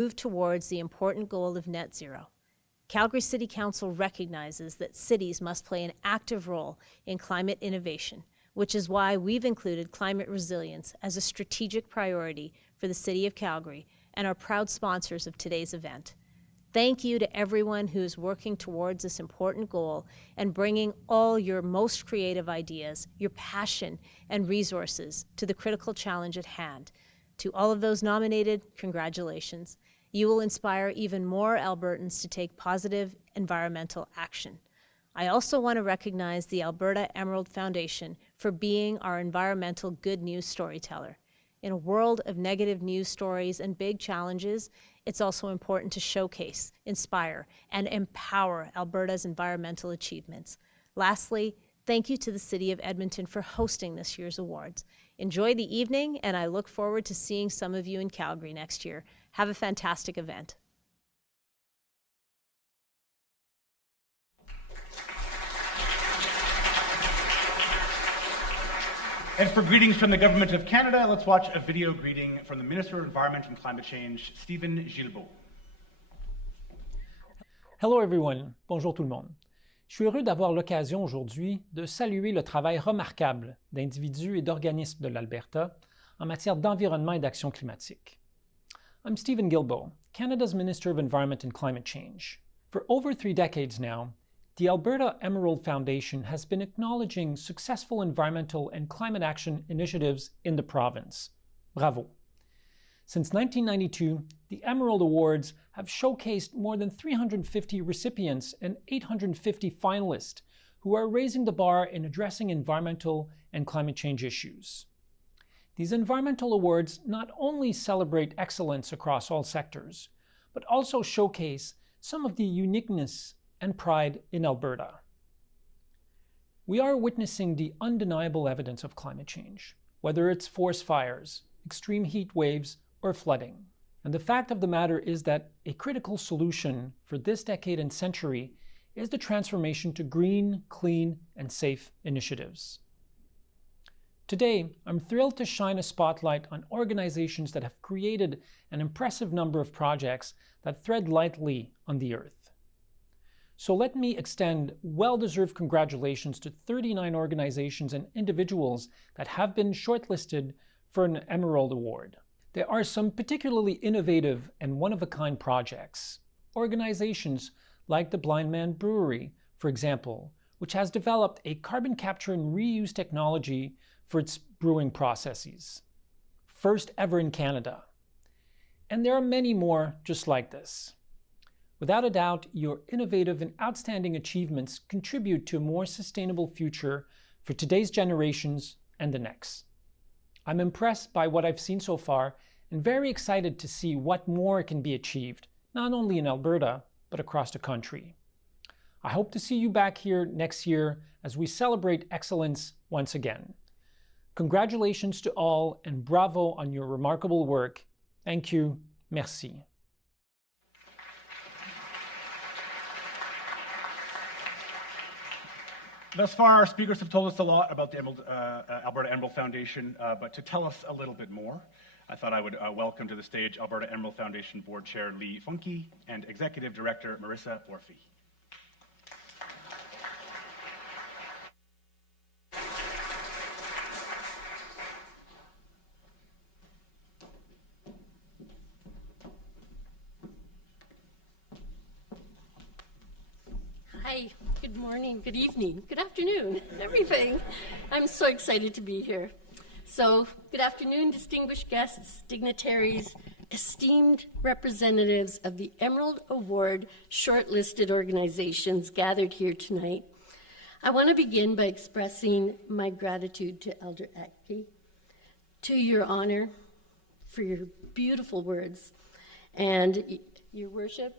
move towards the important goal of net zero. Calgary City Council recognizes that cities must play an active role in climate innovation, which is why we've included climate resilience as a strategic priority for the City of Calgary and are proud sponsors of today's event. Thank you to everyone who is working towards this important goal and bringing all your most creative ideas, your passion, and resources to the critical challenge at hand. To all of those nominated, congratulations. You will inspire even more Albertans to take positive environmental action. I also want to recognize the Alberta Emerald Foundation for being our environmental good news storyteller. In a world of negative news stories and big challenges, it's also important to showcase, inspire, and empower Alberta's environmental achievements. Lastly, thank you to the City of Edmonton for hosting this year's awards. Enjoy the evening, and I look forward to seeing some of you in Calgary next year. Have a fantastic event. And for greetings from the Government of Canada, let's watch a video greeting from the Minister of Environment and Climate Change, Stephen Guilbeault. Hello everyone, bonjour tout le monde. Je suis heureux d'avoir l'occasion aujourd'hui de saluer le travail remarquable d'individus et d'organismes de l'Alberta en matière d'environnement et d'action climatique. I'm Stephen Guilbeault, Canada's Minister of Environment and Climate Change. For over 3 decades now, the Alberta Emerald Foundation has been acknowledging successful environmental and climate action initiatives in the province. Bravo! Since 1992, the Emerald Awards have showcased more than 350 recipients and 850 finalists who are raising the bar in addressing environmental and climate change issues. These environmental awards not only celebrate excellence across all sectors, but also showcase some of the uniqueness and pride in Alberta. We are witnessing the undeniable evidence of climate change, whether it's forest fires, extreme heat waves, or flooding. And the fact of the matter is that a critical solution for this decade and century is the transformation to green, clean, and safe initiatives. Today, I'm thrilled to shine a spotlight on organizations that have created an impressive number of projects that thread lightly on the earth. So let me extend well-deserved congratulations to 39 organizations and individuals that have been shortlisted for an Emerald Award. There are some particularly innovative and one-of-a-kind projects. Organizations like the Blind Man Brewery, for example, which has developed a carbon capture and reuse technology for its brewing processes. First ever in Canada. And there are many more just like this. Without a doubt, your innovative and outstanding achievements contribute to a more sustainable future for today's generations and the next. I'm impressed by what I've seen so far and very excited to see what more can be achieved, not only in Alberta, but across the country. I hope to see you back here next year as we celebrate excellence once again. Congratulations to all and bravo on your remarkable work. Thank you. Merci. Thus far, our speakers have told us a lot about the Alberta Emerald Foundation, but to tell us a little bit more, I thought I would welcome to the stage Alberta Emerald Foundation Board Chair Lee Funke and Executive Director Marissa Orphy. Hi, good morning, good evening, good afternoon, everything. I'm so excited to be here. So, good afternoon, distinguished guests, dignitaries, esteemed representatives of the Emerald Award shortlisted organizations gathered here tonight. I want to begin by expressing my gratitude to Elder Atke, to your honor for your beautiful words and your worship,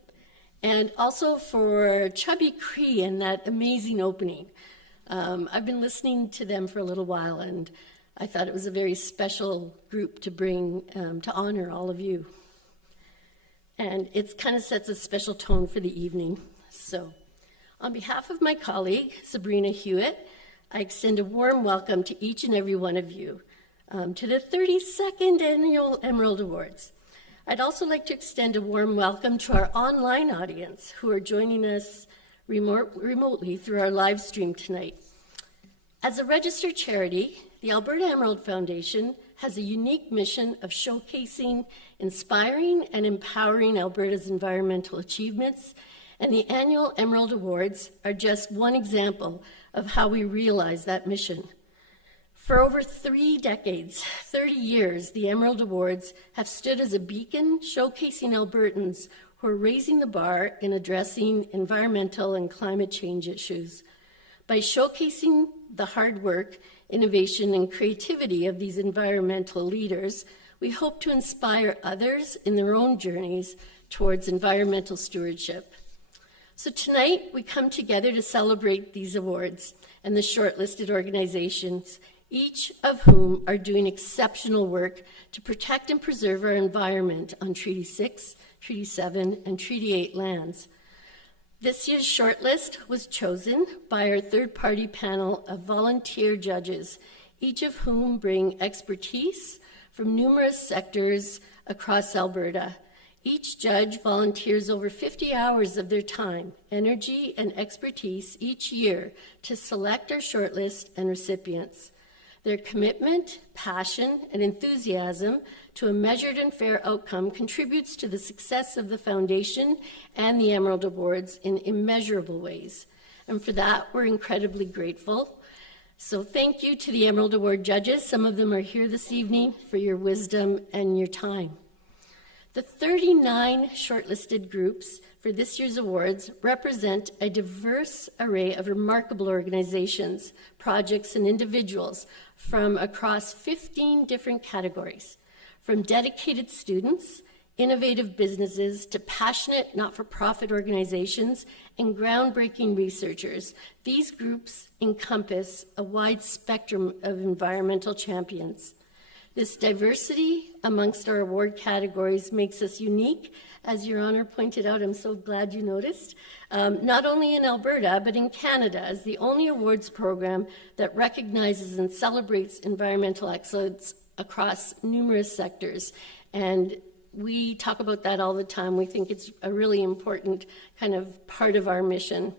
and also for Chubby Cree and that amazing opening. I've been listening to them for a little while, and I thought it was a very special group to bring to honor all of you. And it kind of sets a special tone for the evening. So, on behalf of my colleague, Sabrina Hewitt, I extend a warm welcome to each and every one of you to the 32nd Annual Emerald Awards. I'd also like to extend a warm welcome to our online audience who are joining us remotely through our live stream tonight. As a registered charity, the Alberta Emerald Foundation has a unique mission of showcasing, inspiring, and empowering Alberta's environmental achievements, and the annual Emerald Awards are just one example of how we realize that mission. For over 3 decades, 30 years, the Emerald Awards have stood as a beacon showcasing Albertans who are raising the bar in addressing environmental and climate change issues. By showcasing the hard work, innovation, and creativity of these environmental leaders, we hope to inspire others in their own journeys towards environmental stewardship. So tonight, we come together to celebrate these awards and the shortlisted organizations, each of whom are doing exceptional work to protect and preserve our environment on Treaty 6, Treaty 7, and Treaty 8 lands. This year's shortlist was chosen by our third-party panel of volunteer judges, each of whom bring expertise from numerous sectors across Alberta. Each judge volunteers over 50 hours of their time, energy, and expertise each year to select our shortlist and recipients. Their commitment, passion, and enthusiasm to a measured and fair outcome contributes to the success of the Foundation and the Emerald Awards in immeasurable ways. And for that, we're incredibly grateful. So thank you to the Emerald Award judges. Some of them are here this evening for your wisdom and your time. The 39 shortlisted groups for this year's awards represent a diverse array of remarkable organizations, projects, and individuals from across 15 different categories, from dedicated students, innovative businesses, to passionate not-for-profit organizations and groundbreaking researchers. These groups encompass a wide spectrum of environmental champions. This diversity amongst our award categories makes us unique. As Your Honor pointed out, I'm so glad you noticed, not only in Alberta, but in Canada, as the only awards program that recognizes and celebrates environmental excellence across numerous sectors. And we talk about that all the time. We think it's a really important kind of part of our mission.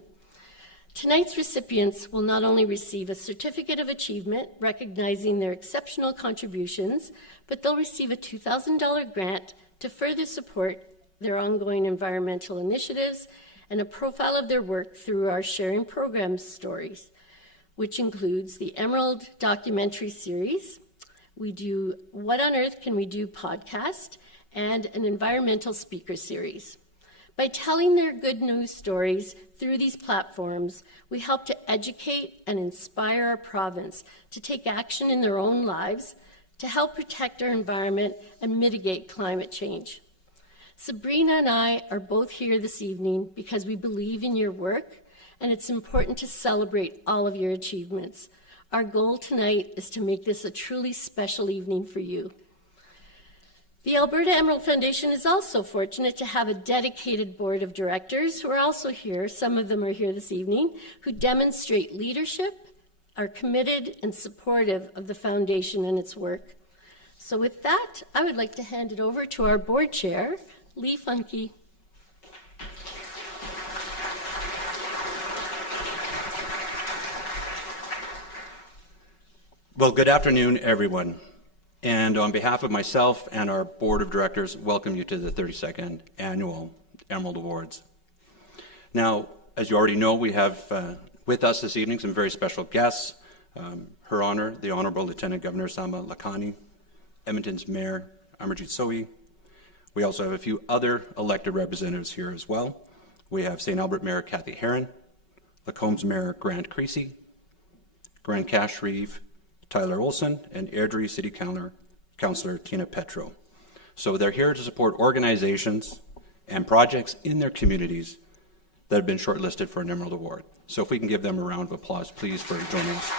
Tonight's recipients will not only receive a certificate of achievement recognizing their exceptional contributions, but they'll receive a $2,000 grant to further support their ongoing environmental initiatives and a profile of their work through our Sharing Programs stories, which includes the Emerald documentary series. We do What on Earth Can We Do podcast and an environmental speaker series. By telling their good news stories through these platforms, we help to educate and inspire our province to take action in their own lives to help protect our environment and mitigate climate change. Sabrina and I are both here this evening because we believe in your work, and it's important to celebrate all of your achievements. Our goal tonight is to make this a truly special evening for you. The Alberta Emerald Foundation is also fortunate to have a dedicated board of directors who are also here, some of them are here this evening, who demonstrate leadership, are committed and supportive of the foundation and its work. So with that, I would like to hand it over to our board chair, Lee Funke. Well, good afternoon, everyone. And on behalf of myself and our board of directors, welcome you to the 32nd Annual Emerald Awards. Now, as you already know, we have with us this evening some very special guests. Her Honor, the Honorable Lieutenant Governor Sama Lakhani, Edmonton's Mayor Amarjeet Sohi. We also have a few other elected representatives here as well. We have St. Albert Mayor Kathy Heron, Lacombes Mayor Grant Creasy, Grand Cache Reeve, Tyler Olson, and Airdrie City Councillor Tina Petro. So they're here to support organizations and projects in their communities that have been shortlisted for an Emerald Award. So if we can give them a round of applause, please, for joining us.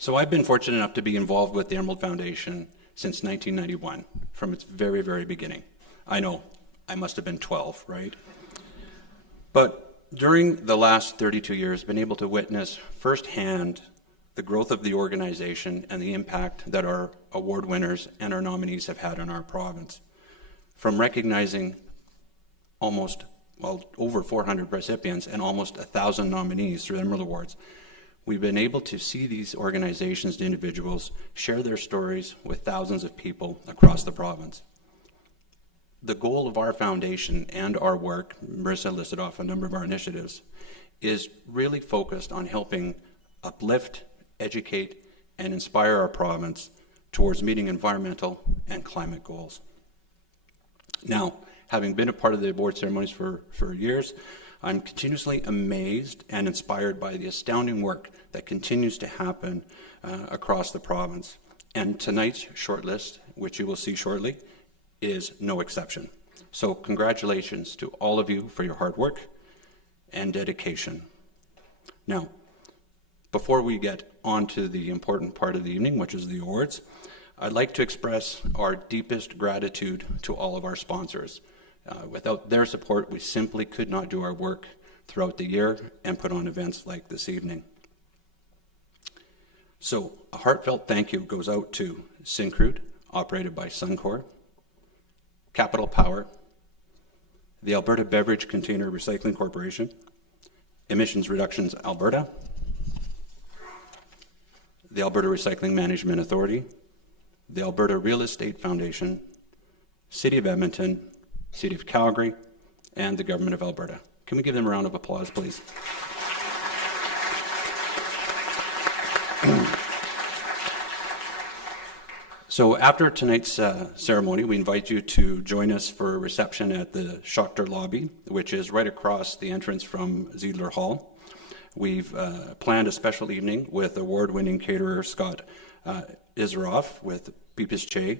So I've been fortunate enough to be involved with the Emerald Foundation since 1991, from its very, very beginning. I know, I must have been 12, right? But during the last 32 years, I've been able to witness firsthand the growth of the organization, and the impact that our award winners and our nominees have had on our province. From recognizing over 400 recipients and almost 1,000 nominees through Emerald Awards, we've been able to see these organizations and individuals share their stories with thousands of people across the province. The goal of our foundation and our work, Marissa listed off a number of our initiatives, is really focused on helping uplift, educate, and inspire our province towards meeting environmental and climate goals. Now, having been a part of the award ceremonies for years, I'm continuously amazed and inspired by the astounding work that continues to happen across the province. And tonight's shortlist, which you will see shortly, is no exception. So congratulations to all of you for your hard work and dedication. Now, before we get on to the important part of the evening, which is the awards, I'd like to express our deepest gratitude to all of our sponsors. Without their support, we simply could not do our work throughout the year and put on events like this evening. So a heartfelt thank you goes out to Syncrude, operated by Suncor, Capital Power, the Alberta Beverage Container Recycling Corporation, Emissions Reductions Alberta, the Alberta Recycling Management Authority, the Alberta Real Estate Foundation, City of Edmonton, City of Calgary, and the Government of Alberta. Can we give them a round of applause, please? So after tonight's ceremony, we invite you to join us for a reception at the Schotter Lobby, which is right across the entrance from Ziedler Hall. We've planned a special evening with award-winning caterer Scott Isaroff with Beepis Che,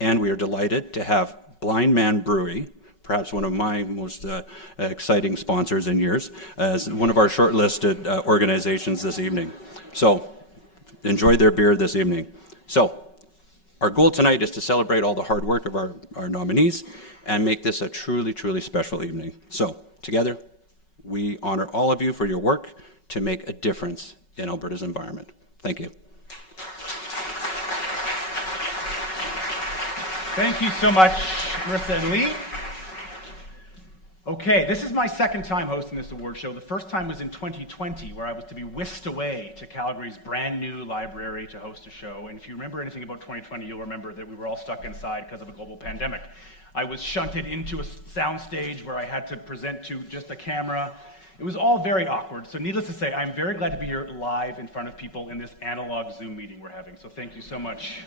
and we are delighted to have Blind Man Brewery, perhaps one of my most exciting sponsors in years, as one of our shortlisted organizations this evening. So enjoy their beer this evening. So our goal tonight is to celebrate all the hard work of our nominees and make this a truly, truly special evening. So together, we honor all of you for your work to make a difference in Alberta's environment. Thank you. Thank you so much, Marissa and Lee. Okay, this is my second time hosting this award show. The first time was in 2020, where I was to be whisked away to Calgary's brand new library to host a show. And if you remember anything about 2020, you'll remember that we were all stuck inside because of a global pandemic. I was shunted into a soundstage where I had to present to just a camera. It was all very awkward. So needless to say, I'm very glad to be here live in front of people in this analog Zoom meeting we're having. So thank you so much.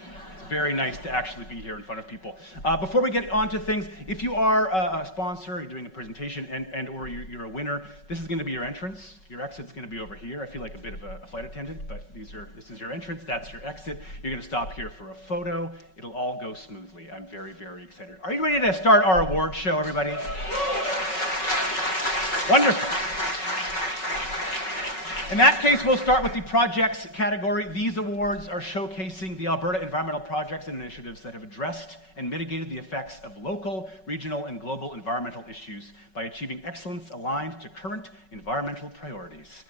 Very nice to actually be here in front of people. Before we get on to things, if you are a sponsor, you're doing a presentation, and or you're a winner, this is going to be your entrance. Your exit's going to be over here. I feel like a bit of a flight attendant, but this is your entrance. That's your exit. You're going to stop here for a photo. It'll all go smoothly. I'm very, very excited. Are you ready to start our award show, everybody? Wonderful. In that case, we'll start with the projects category. These awards are showcasing the Alberta environmental projects and initiatives that have addressed and mitigated the effects of local, regional, and global environmental issues by achieving excellence aligned to current environmental priorities.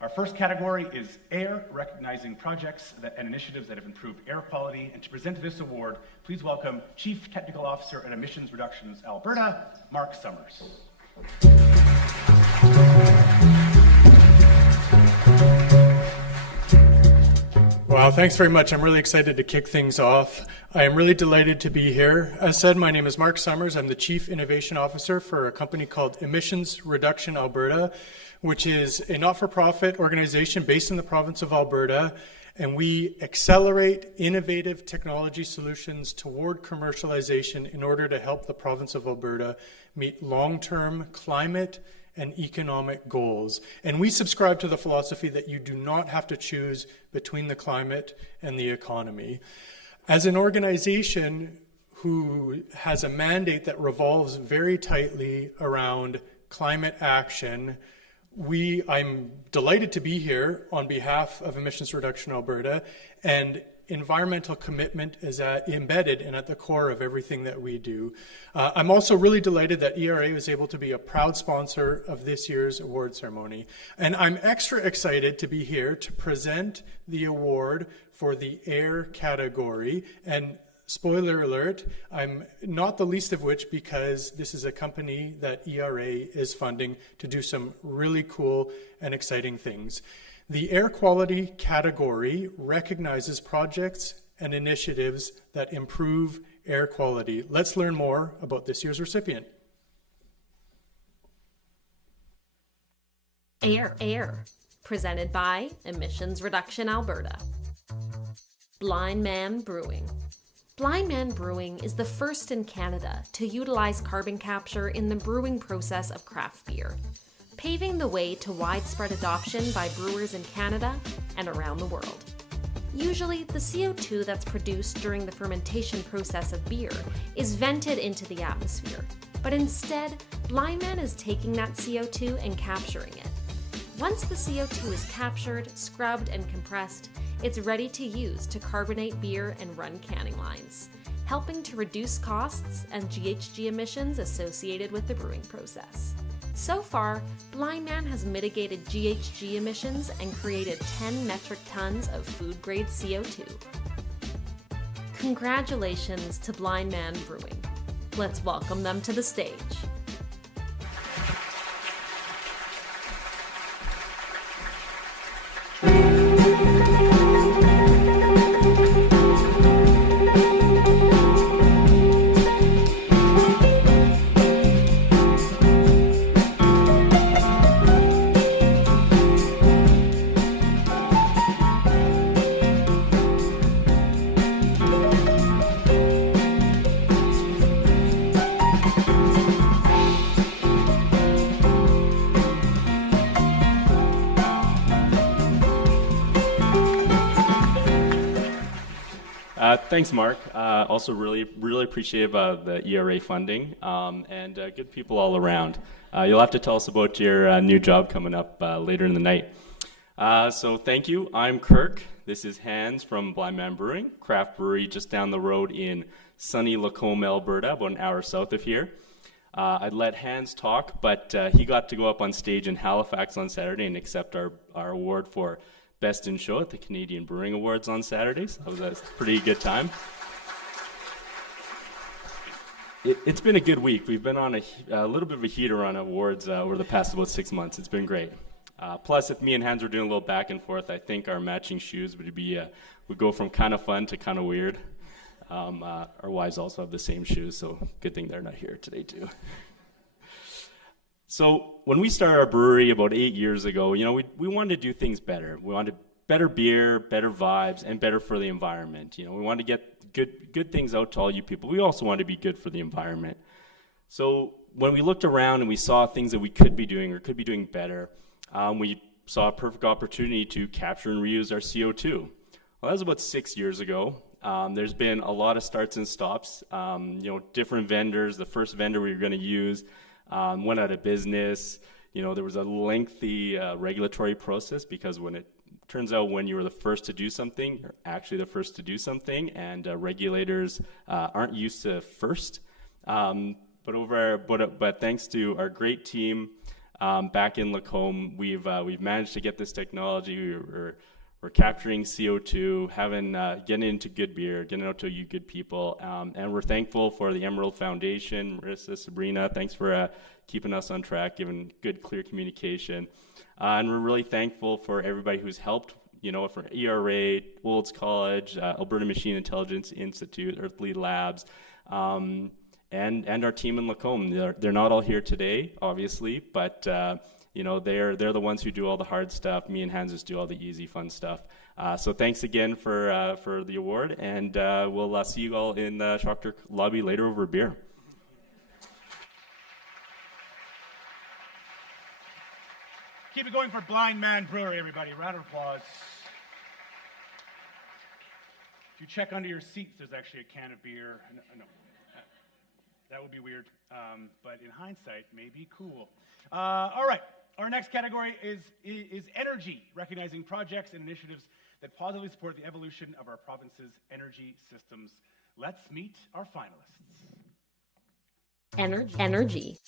Our first category is air, recognizing projects and initiatives that have improved air quality. And to present this award, please welcome Chief Technical Officer at Emissions Reductions Alberta, Mark Summers. Wow, thanks very much. I'm really excited to kick things off. I am really delighted to be here. As said, my name is Mark Summers. I'm the Chief Innovation Officer for a company called Emissions Reduction Alberta, which is a not-for-profit organization based in the province of Alberta, and we accelerate innovative technology solutions toward commercialization in order to help the province of Alberta meet long-term climate and economic goals. And we subscribe to the philosophy that you do not have to choose between the climate and the economy. As an organization who has a mandate that revolves very tightly around climate action, I'm delighted to be here on behalf of Emissions Reduction Alberta, and environmental commitment is embedded and at the core of everything that we do. I'm also really delighted that ERA was able to be a proud sponsor of this year's award ceremony. And I'm extra excited to be here to present the award for the air category. And spoiler alert, I'm not the least of which because this is a company that ERA is funding to do some really cool and exciting things. The air quality category recognizes projects and initiatives that improve air quality. Let's learn more about this year's recipient. Air, presented by Emissions Reduction Alberta. Blind Man Brewing. Blind Man Brewing is the first in Canada to utilize carbon capture in the brewing process of craft beer, paving the way to widespread adoption by brewers in Canada and around the world. Usually, the CO2 that's produced during the fermentation process of beer is vented into the atmosphere, but instead, Blind Man is taking that CO2 and capturing it. Once the CO2 is captured, scrubbed, and compressed, it's ready to use to carbonate beer and run canning lines, helping to reduce costs and GHG emissions associated with the brewing process. So far, Blind Man has mitigated GHG emissions and created 10 metric tons of food-grade CO2. Congratulations to Blind Man Brewing. Let's welcome them to the stage. Thanks, Mark. Also really appreciate the ERA funding and good people all around. You'll have to tell us about your new job coming up later in the night. So thank you. I'm Kirk. This is Hans from Blind Man Brewing, craft brewery just down the road in sunny Lacombe, Alberta, about an hour south of here. I'd let Hans talk, but he got to go up on stage in Halifax on Saturday and accept our award for Best in Show at the Canadian Brewing Awards on Saturdays. That was a pretty good time. It's been a good week. we've been on a little bit of a heater on awards over the past about 6 months. It's been great. Plus, if me and Hans were doing a little back and forth, I think our matching shoes would go from kind of fun to kind of weird. Our wives also have the same shoes, so good thing they're not here today too. So when we started our brewery about 8 years ago, we wanted to do things better. We wanted better beer, better vibes, and better for the environment. We wanted to get good things out to all you people. We also wanted to be good for the environment. So when we looked around and we saw things that we could be doing or could be doing better, we saw a perfect opportunity to capture and reuse our CO2. Well, that was about 6 years ago. There's been a lot of starts and stops. Different vendors. The first vendor we were going to use went out of business. There was a lengthy regulatory process because turns out when you were the first to do something, you're actually the first to do something, and regulators aren't used to first. But thanks to our great team back in Lacombe, we've managed to get this technology. We're capturing CO2, getting into good beer, getting out to you good people, and we're thankful for the Emerald Foundation, Marissa, Sabrina. Thanks for keeping us on track, giving good, clear communication, and we're really thankful for everybody who's helped. For ERA, Wolds College, Alberta Machine Intelligence Institute, Earthly Labs, and our team in Lacombe. They're not all here today, obviously, but. They're the ones who do all the hard stuff. Me and Hans just do all the easy, fun stuff. So thanks again for the award, and we'll see you all in the Shocker lobby later over a beer. Keep it going for Blind Man Brewery, everybody. Round of applause. If you check under your seats, there's actually a can of beer. No. That would be weird, but in hindsight, maybe cool. All right. Our next category is energy, recognizing projects and initiatives that positively support the evolution of our province's energy systems. Let's meet our finalists. Energy.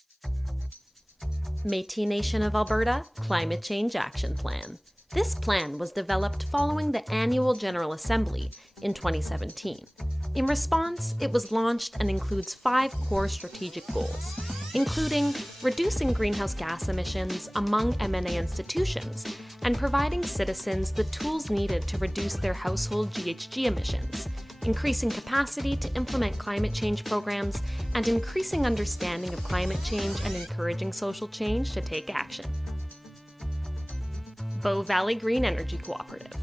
Métis Nation of Alberta Climate Change Action Plan. This plan was developed following the annual General Assembly in 2017. In response, it was launched and includes 5 core strategic goals, including reducing greenhouse gas emissions among MNA institutions and providing citizens the tools needed to reduce their household GHG emissions, increasing capacity to implement climate change programs, and increasing understanding of climate change and encouraging social change to take action. Bow Valley Green Energy Cooperative.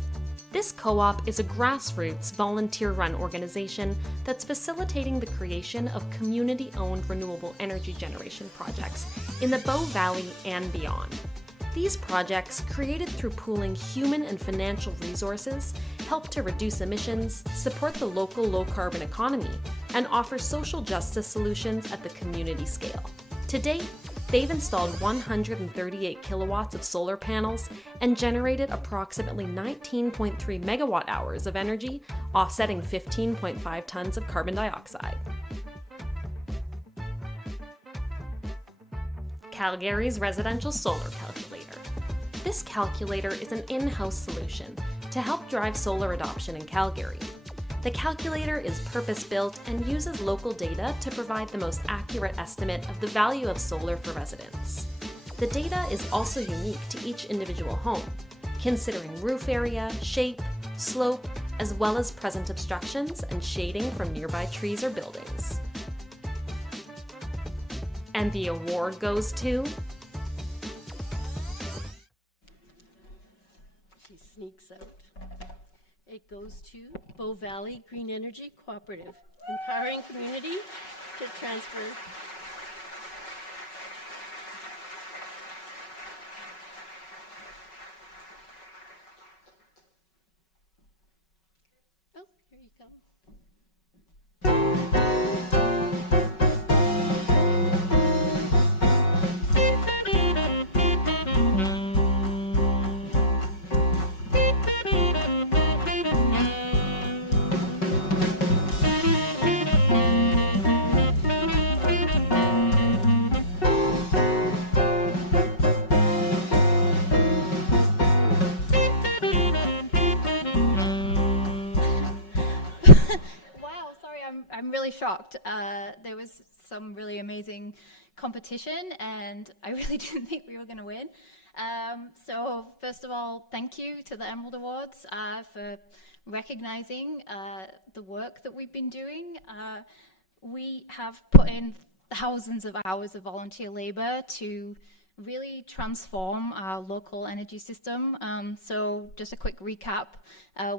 This co-op is a grassroots, volunteer-run organization that's facilitating the creation of community-owned renewable energy generation projects in the Bow Valley and beyond. These projects, created through pooling human and financial resources, help to reduce emissions, support the local low-carbon economy, and offer social justice solutions at the community scale. To date, they've installed 138 kilowatts of solar panels and generated approximately 19.3 megawatt hours of energy, offsetting 15.5 tons of carbon dioxide. Calgary's Residential Solar Calculator. This calculator is an in-house solution to help drive solar adoption in Calgary. The calculator is purpose-built and uses local data to provide the most accurate estimate of the value of solar for residents. The data is also unique to each individual home, considering roof area, shape, slope, as well as present obstructions and shading from nearby trees or buildings. And the award goes to... She sneaks out. It goes to Bow Valley Green Energy Cooperative, empowering community to transfer. Oh, here you come. I'm really shocked. There was some really amazing competition, and I really didn't think we were going to win. So first of all, thank you to the Emerald Awards for recognizing the work that we've been doing. We have put in thousands of hours of volunteer labor to really transform our local energy system. So just a quick recap,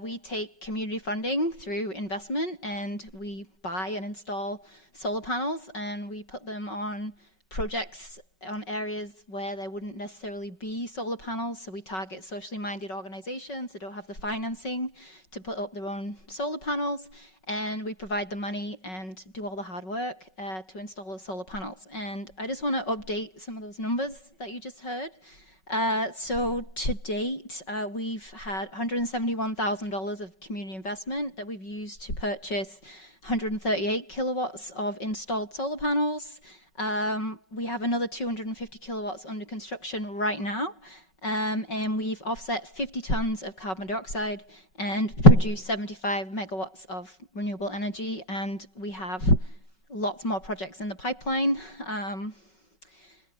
we take community funding through investment, and we buy and install solar panels, and we put them on projects on areas where there wouldn't necessarily be solar panels. So we target socially minded organizations that don't have the financing to put up their own solar panels, and we provide the money and do all the hard work to install those solar panels. And I just want to update some of those numbers that you just heard. So to date, we've had $171,000 of community investment that we've used to purchase 138 kilowatts of installed solar panels. We have another 250 kilowatts under construction right now, and we've offset 50 tons of carbon dioxide and produced 75 megawatts of renewable energy, and we have lots more projects in the pipeline.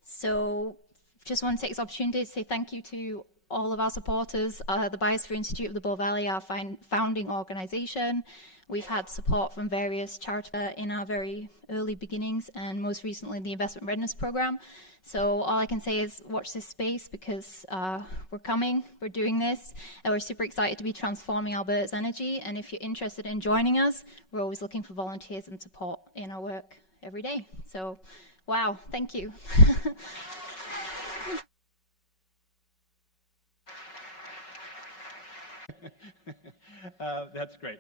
So just want to take this opportunity to say thank you to all of our supporters, the Biosphere Institute of the Bow Valley, our founding organization. We've had support from various charities in our very early beginnings, and most recently the Investment Readiness Program. So all I can say is watch this space, because we're coming, we're doing this, and we're super excited to be transforming Alberta's energy. And if you're interested in joining us, we're always looking for volunteers and support in our work every day. So, wow, thank you. That's great.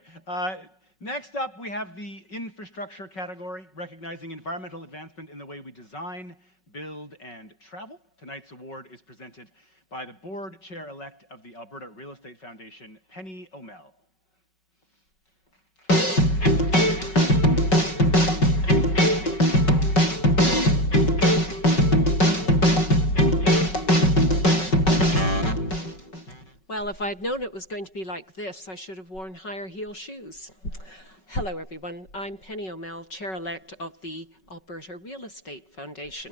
Next up, we have the infrastructure category, recognizing environmental advancement in the way we design, build, and travel. Tonight's award is presented by the board chair-elect of the Alberta Real Estate Foundation, Penny O'Mell. Well, if I'd known it was going to be like this, I should have worn higher heel shoes. Hello, everyone. I'm Penny O'Mell, Chair-elect of the Alberta Real Estate Foundation.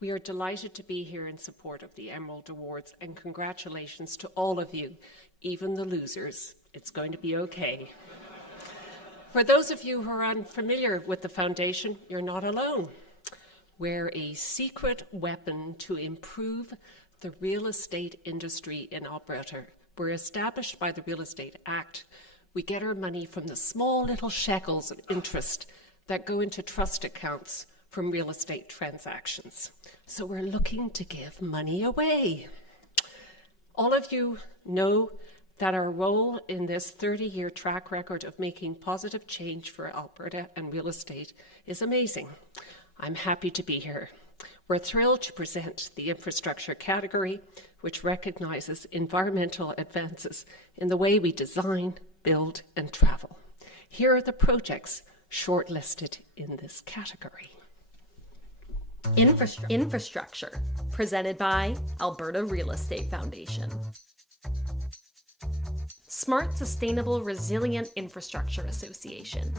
We are delighted to be here in support of the Emerald Awards, and congratulations to all of you, even the losers. It's going to be okay. For those of you who are unfamiliar with the foundation, you're not alone. We're a secret weapon to improve the real estate industry in Alberta. We're established by the Real Estate Act. We get our money from the small little shekels of interest that go into trust accounts from real estate transactions. So we're looking to give money away. All of you know that our role in this 30-year track record of making positive change for Alberta and real estate is amazing. I'm happy to be here. We're thrilled to present the infrastructure category, which recognizes environmental advances in the way we design, build, and travel. Here are the projects shortlisted in this category. Infrastructure, presented by Alberta Real Estate Foundation. Smart, Sustainable, Resilient Infrastructure Association.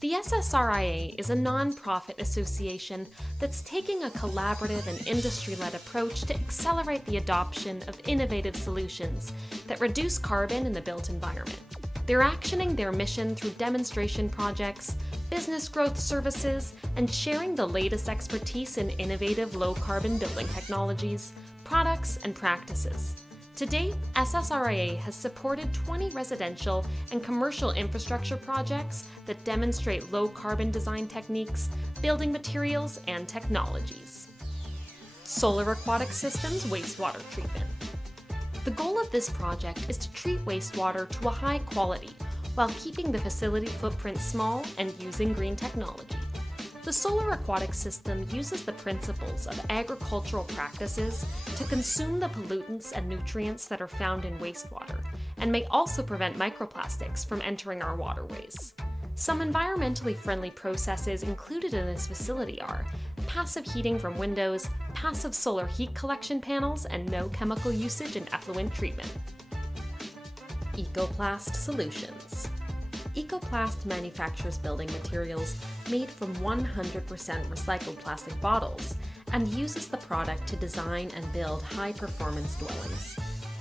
The SSRIA is a non-profit association that's taking a collaborative and industry-led approach to accelerate the adoption of innovative solutions that reduce carbon in the built environment. They're actioning their mission through demonstration projects, business growth services, and sharing the latest expertise in innovative low-carbon building technologies, products, and practices. To date, SSRIA has supported 20 residential and commercial infrastructure projects that demonstrate low-carbon design techniques, building materials, and technologies. Solar Aquatic Systems Wastewater Treatment. The goal of this project is to treat wastewater to a high quality while keeping the facility footprint small and using green technology. The solar aquatic system uses the principles of agricultural practices to consume the pollutants and nutrients that are found in wastewater, and may also prevent microplastics from entering our waterways. Some environmentally friendly processes included in this facility are passive heating from windows, passive solar heat collection panels, and no chemical usage and effluent treatment. Ecoplast Solutions. Ecoplast manufactures building materials made from 100% recycled plastic bottles and uses the product to design and build high-performance dwellings.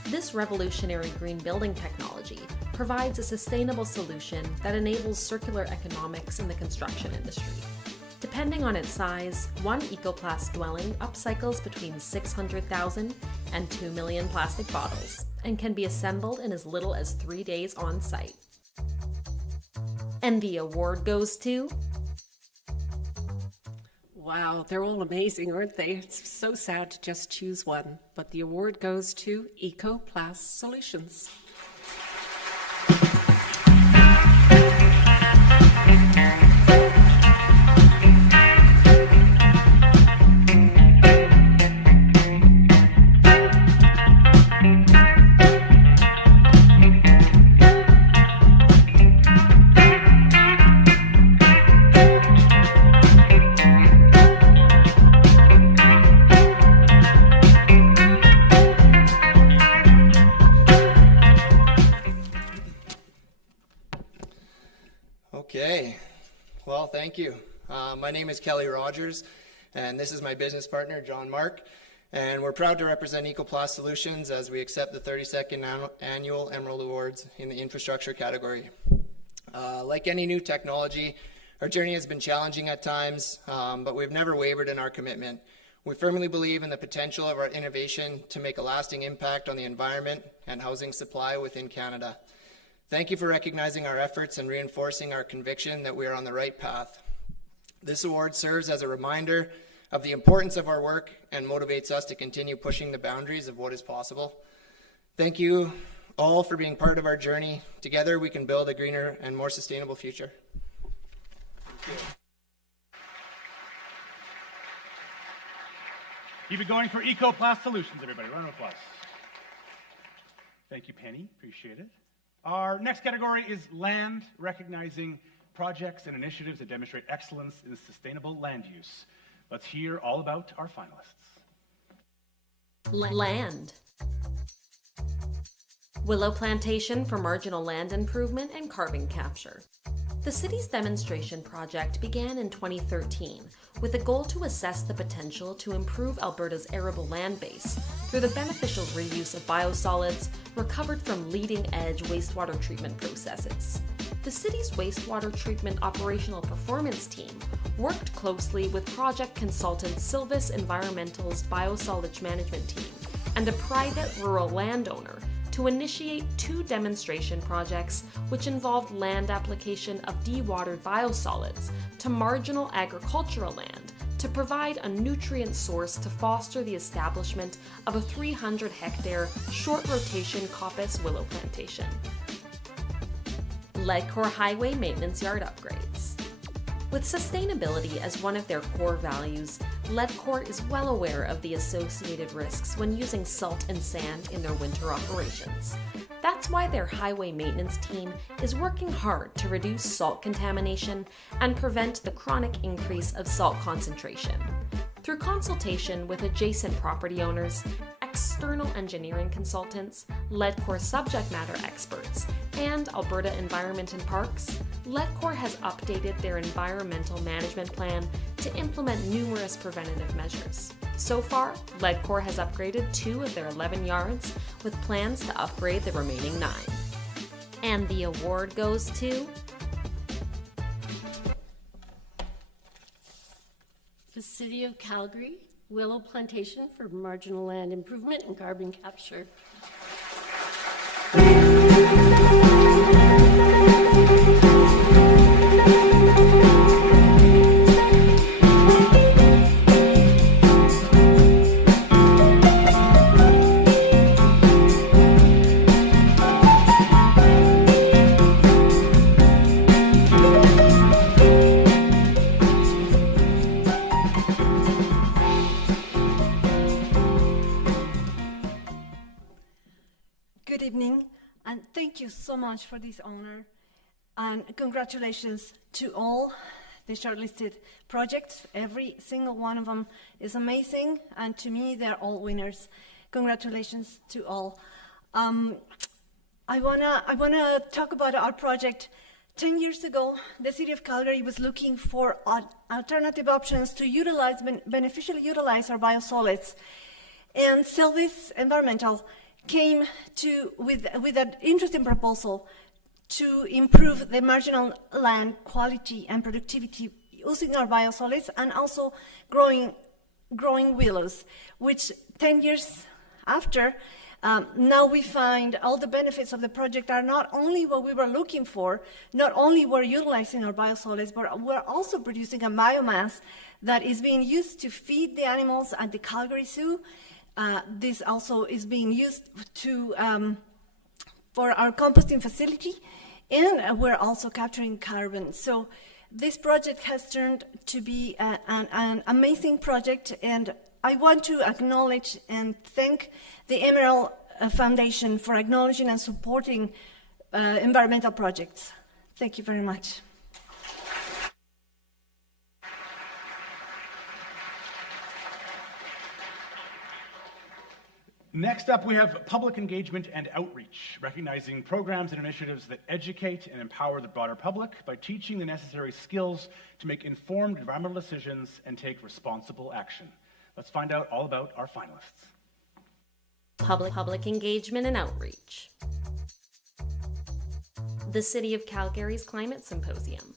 This revolutionary green building technology provides a sustainable solution that enables circular economics in the construction industry. Depending on its size, one Ecoplast dwelling upcycles between 600,000 and 2 million plastic bottles and can be assembled in as little as 3 days on site. And the award goes to... Wow, they're all amazing, aren't they? It's so sad to just choose one, but the award goes to Ecoplast Solutions. Okay, well, thank you. My name is Kelly Rogers, and this is my business partner, John Mark, and we're proud to represent Ecoplast Solutions as we accept the 32nd Annual Emerald Awards in the infrastructure category. Like any new technology, our journey has been challenging at times, but we've never wavered in our commitment. We firmly believe in the potential of our innovation to make a lasting impact on the environment and housing supply within Canada. Thank you for recognizing our efforts and reinforcing our conviction that we are on the right path. This award serves as a reminder of the importance of our work and motivates us to continue pushing the boundaries of what is possible. Thank you all for being part of our journey. Together we can build a greener and more sustainable future. Keep it going for Ecoplast Solutions, everybody. Round of applause. Thank you, Penny. Appreciate it. Our next category is land, recognizing projects and initiatives that demonstrate excellence in sustainable land use. Let's hear all about our finalists. Land. Willow plantation for marginal land improvement and carbon capture. The city's demonstration project began in 2013 with a goal to assess the potential to improve Alberta's arable land base through the beneficial reuse of biosolids recovered from leading-edge wastewater treatment processes. The city's wastewater treatment operational performance team worked closely with project consultant Silvis Environmental's biosolids management team and a private rural landowner to initiate 2 demonstration projects which involved land application of dewatered biosolids to marginal agricultural land to provide a nutrient source to foster the establishment of a 300-hectare short-rotation coppice willow plantation. Ledcor Highway Maintenance Yard Upgrades. With sustainability as one of their core values, Ledcor is well aware of the associated risks when using salt and sand in their winter operations. That's why their highway maintenance team is working hard to reduce salt contamination and prevent the chronic increase of salt concentration. Through consultation with adjacent property owners, external engineering consultants, Ledcor subject matter experts, and Alberta Environment and Parks, Ledcor has updated their environmental management plan to implement numerous preventative measures. So far, Ledcor has upgraded 2 of their 11 yards, with plans to upgrade the remaining 9. And the award goes to the City of Calgary, Willow Plantation for marginal land improvement and carbon capture. Good evening, and thank you so much for this honor, and congratulations to all the shortlisted projects. Every single one of them is amazing, and to me, they're all winners. Congratulations to all. I wanna talk about our project. 10 years ago, the City of Calgary was looking for alternative options to utilize, beneficially utilize our biosolids, and Silvis Environmental came with an interesting proposal to improve the marginal land quality and productivity using our biosolids and also growing willows, which 10 years after, now we find all the benefits of the project are not only what we were looking for, not only we're utilizing our biosolids, but we're also producing a biomass that is being used to feed the animals at the Calgary Zoo. This also is being used for our composting facility, and we're also capturing carbon. So this project has turned to be an amazing project, and I want to acknowledge and thank the Emerald Foundation for acknowledging and supporting environmental projects. Thank you very much. Next up, we have public engagement and outreach, recognizing programs and initiatives that educate and empower the broader public by teaching the necessary skills to make informed environmental decisions and take responsible action. Let's find out all about our finalists. Public engagement and outreach. The City of Calgary's Climate Symposium.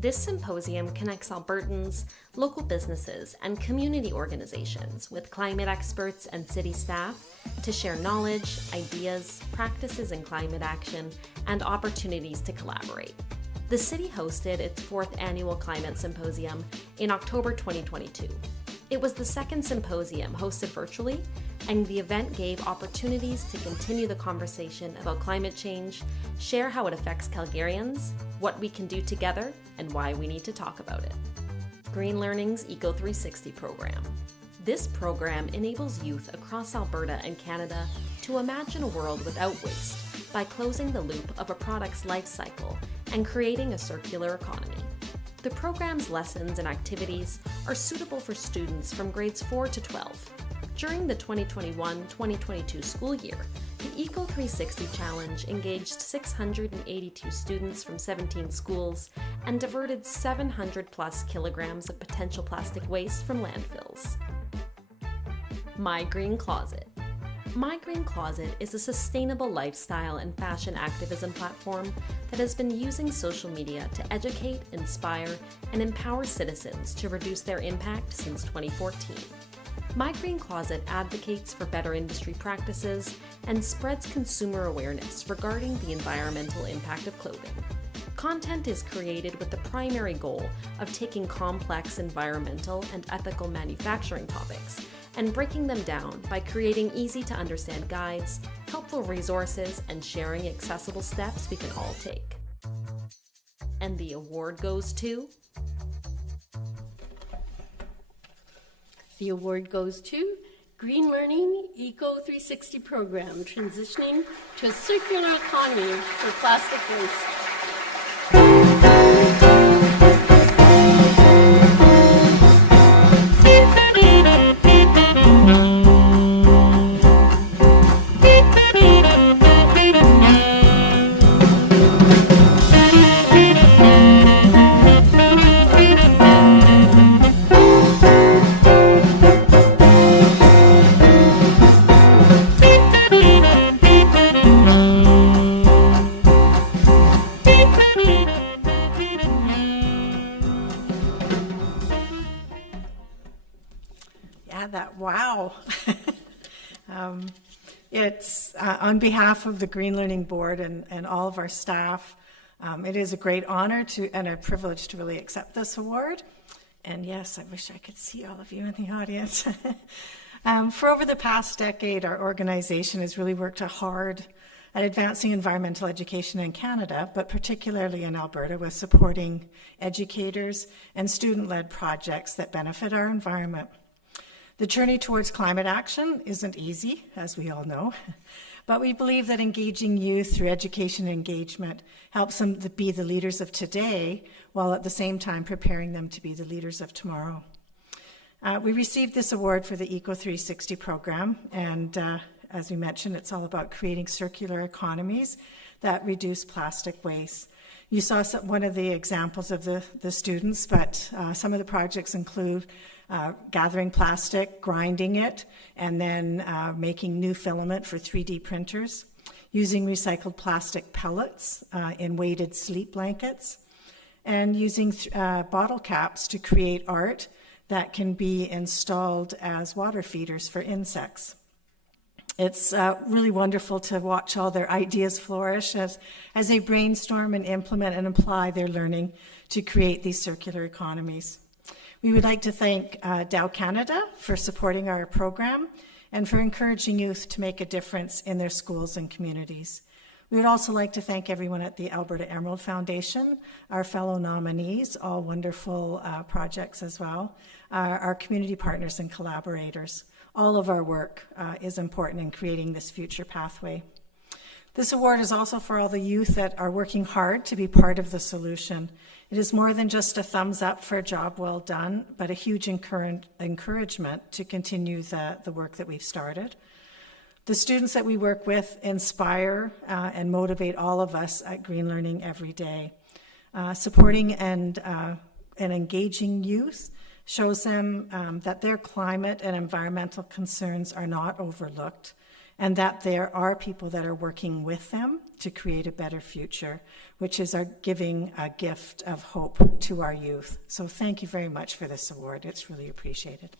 This symposium connects Albertans, local businesses, and community organizations with climate experts and city staff to share knowledge, ideas, practices in climate action, and opportunities to collaborate. The city hosted its 4th annual Climate Symposium in October 2022. It was the 2nd symposium hosted virtually, and the event gave opportunities to continue the conversation about climate change, share how it affects Calgarians, what we can do together, and why we need to talk about it. Green Learning's Eco 360 program. This program enables youth across Alberta and Canada to imagine a world without waste by closing the loop of a product's life cycle and creating a circular economy. The program's lessons and activities are suitable for students from grades 4 to 12. During the 2021-2022 school year, the Eco 360 Challenge engaged 682 students from 17 schools and diverted 700 plus kilograms of potential plastic waste from landfills. My Green Closet. My Green Closet is a sustainable lifestyle and fashion activism platform that has been using social media to educate, inspire, and empower citizens to reduce their impact since 2014. My Green Closet advocates for better industry practices and spreads consumer awareness regarding the environmental impact of clothing. Content is created with the primary goal of taking complex environmental and ethical manufacturing topics and breaking them down by creating easy-to-understand guides, helpful resources, and sharing accessible steps we can all take. And the award goes to... The award goes to Green Learning Eco 360 program, transitioning to a circular economy for plastic waste. Wow. It's on behalf of the Green Learning Board and all of our staff, it is a great honor and a privilege to really accept this award. And yes, I wish I could see all of you in the audience. For over the past decade, our organization has really worked hard at advancing environmental education in Canada, but particularly in Alberta, with supporting educators and student-led projects that benefit our environment. The journey towards climate action isn't easy, as we all know, but we believe that engaging youth through education and engagement helps them to be the leaders of today, while at the same time preparing them to be the leaders of tomorrow. We received this award for the Eco 360 program, and as we mentioned, it's all about creating circular economies that reduce plastic waste. You saw one of the examples of the students, but some of the projects include gathering plastic, grinding it, and then making new filament for 3D printers, using recycled plastic pellets in weighted sleep blankets, and using bottle caps to create art that can be installed as water feeders for insects. It's really wonderful to watch all their ideas flourish as they brainstorm and implement and apply their learning to create these circular economies. We would like to thank Dow Canada for supporting our program and for encouraging youth to make a difference in their schools and communities. We would also like to thank everyone at the Alberta Emerald Foundation, our fellow nominees, all wonderful projects as well, our community partners and collaborators. All of our work is important in creating this future pathway. This award is also for all the youth that are working hard to be part of the solution. It is more than just a thumbs up for a job well done, but a huge encouragement to continue the work that we've started. The students that we work with inspire and motivate all of us at Green Learning every day. Supporting and engaging youth shows them that their climate and environmental concerns are not overlooked, and that there are people that are working with them to create a better future, which is giving a gift of hope to our youth. So thank you very much for this award. It's really appreciated.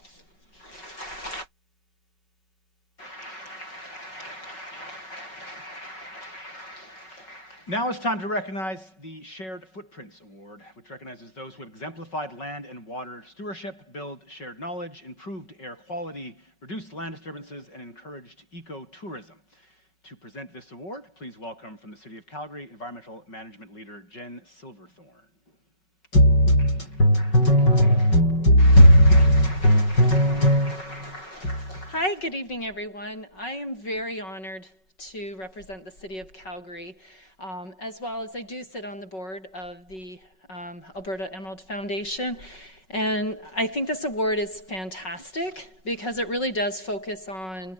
Now it's time to recognize the Shared Footprints Award, which recognizes those who have exemplified land and water stewardship, built shared knowledge, improved air quality, reduced land disturbances, and encouraged ecotourism. To present this award, please welcome from the City of Calgary, Environmental Management Leader Jen Silverthorne. Hi, good evening, everyone. I am very honored to represent the City of Calgary, as well as I do sit on the board of the Alberta Emerald Foundation. And I think this award is fantastic because it really does focus on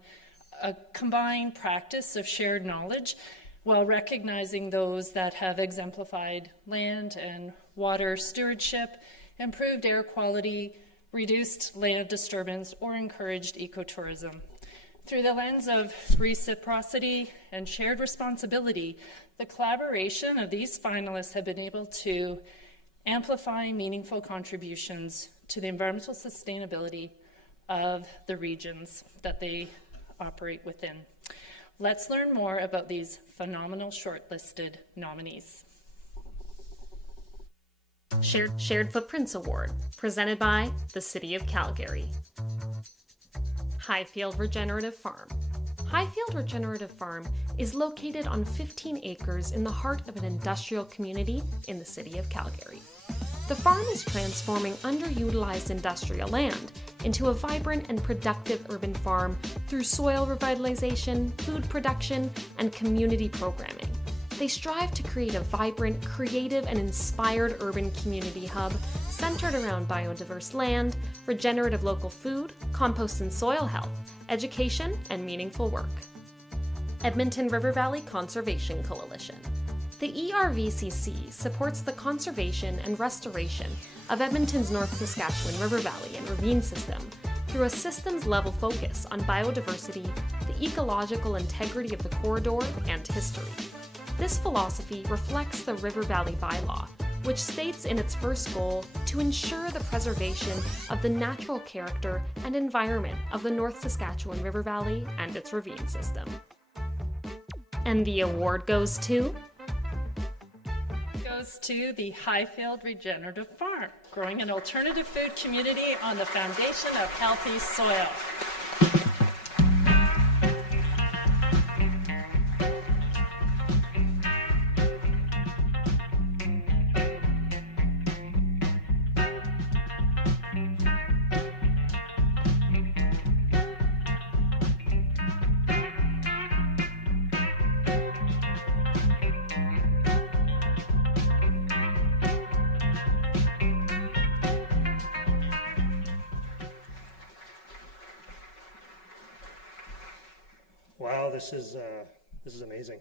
a combined practice of shared knowledge while recognizing those that have exemplified land and water stewardship, improved air quality, reduced land disturbance, or encouraged ecotourism. Through the lens of reciprocity and shared responsibility, the collaboration of these finalists have been able to amplify meaningful contributions to the environmental sustainability of the regions that they operate within. Let's learn more about these phenomenal shortlisted nominees. Shared Footprints Award, presented by the City of Calgary. Highfield Regenerative Farm. Highfield Regenerative Farm is located on 15 acres in the heart of an industrial community in the City of Calgary. The farm is transforming underutilized industrial land into a vibrant and productive urban farm through soil revitalization, food production, and community programming. They strive to create a vibrant, creative, and inspired urban community hub centered around biodiverse land, regenerative local food, compost and soil health, education, and meaningful work. Edmonton River Valley Conservation Coalition. The ERVCC supports the conservation and restoration of Edmonton's North Saskatchewan River Valley and ravine system through a systems-level focus on biodiversity, the ecological integrity of the corridor, and history. This philosophy reflects the River Valley Bylaw, which states in its first goal to ensure the preservation of the natural character and environment of the North Saskatchewan River Valley and its ravine system. And the award goes to the Highfield Regenerative Farm, growing an alternative food community on the foundation of healthy soil. Wow, this is amazing.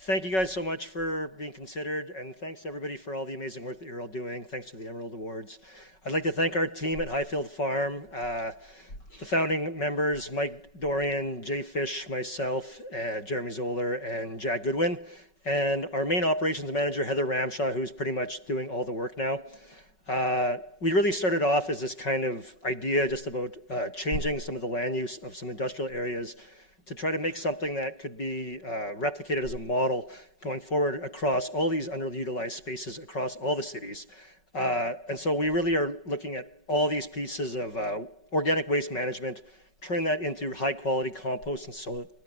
Thank you guys so much for being considered, and thanks to everybody for all the amazing work that you're all doing. Thanks to the Emerald Awards. I'd like to thank our team at Highfield Farm, the founding members, Mike Dorian, Jay Fish, myself, Jeremy Zoller, and Jack Goodwin, and our main operations manager, Heather Ramshaw, who's pretty much doing all the work now. We really started off as this kind of idea just about changing some of the land use of some industrial areas to try to make something that could be replicated as a model going forward across all these underutilized spaces across all the cities. And so we really are looking at all these pieces of organic waste management, turning that into high quality compost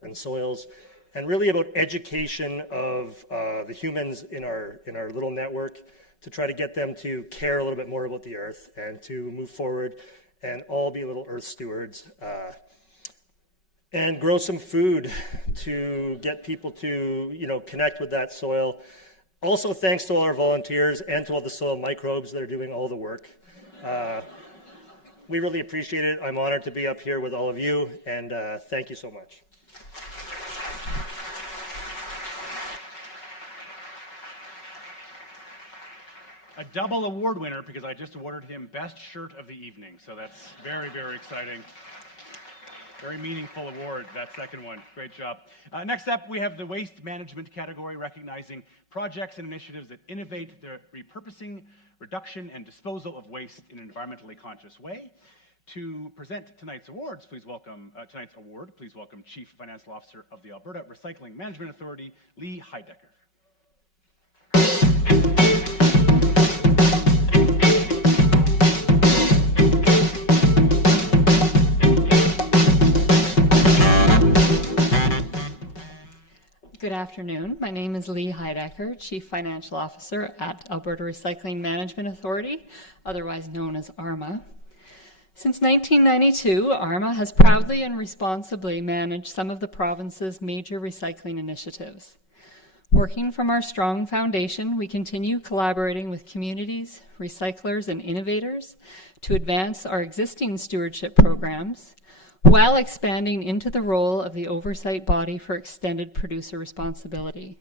and soils, and really about education of the humans in our little network to try to get them to care a little bit more about the earth and to move forward and all be little earth stewards. And grow some food to get people to, connect with that soil. Also, thanks to all our volunteers and to all the soil microbes that are doing all the work. We really appreciate it. I'm honored to be up here with all of you, and thank you so much. A double award winner because I just awarded him Best Shirt of the Evening. So that's very, very exciting. Very meaningful award, that second one. Great job. Next up, we have the waste management category, recognizing projects and initiatives that innovate the repurposing, reduction, and disposal of waste in an environmentally conscious way. To present tonight's awards, please welcome Chief Financial Officer of the Alberta Recycling Management Authority, Lee Heidecker. Good afternoon. My name is Lee Heidecker, Chief Financial Officer at Alberta Recycling Management Authority, otherwise known as ARMA. Since 1992, ARMA has proudly and responsibly managed some of the province's major recycling initiatives. Working from our strong foundation, we continue collaborating with communities, recyclers, and innovators to advance our existing stewardship programs while expanding into the role of the oversight body for extended producer responsibility.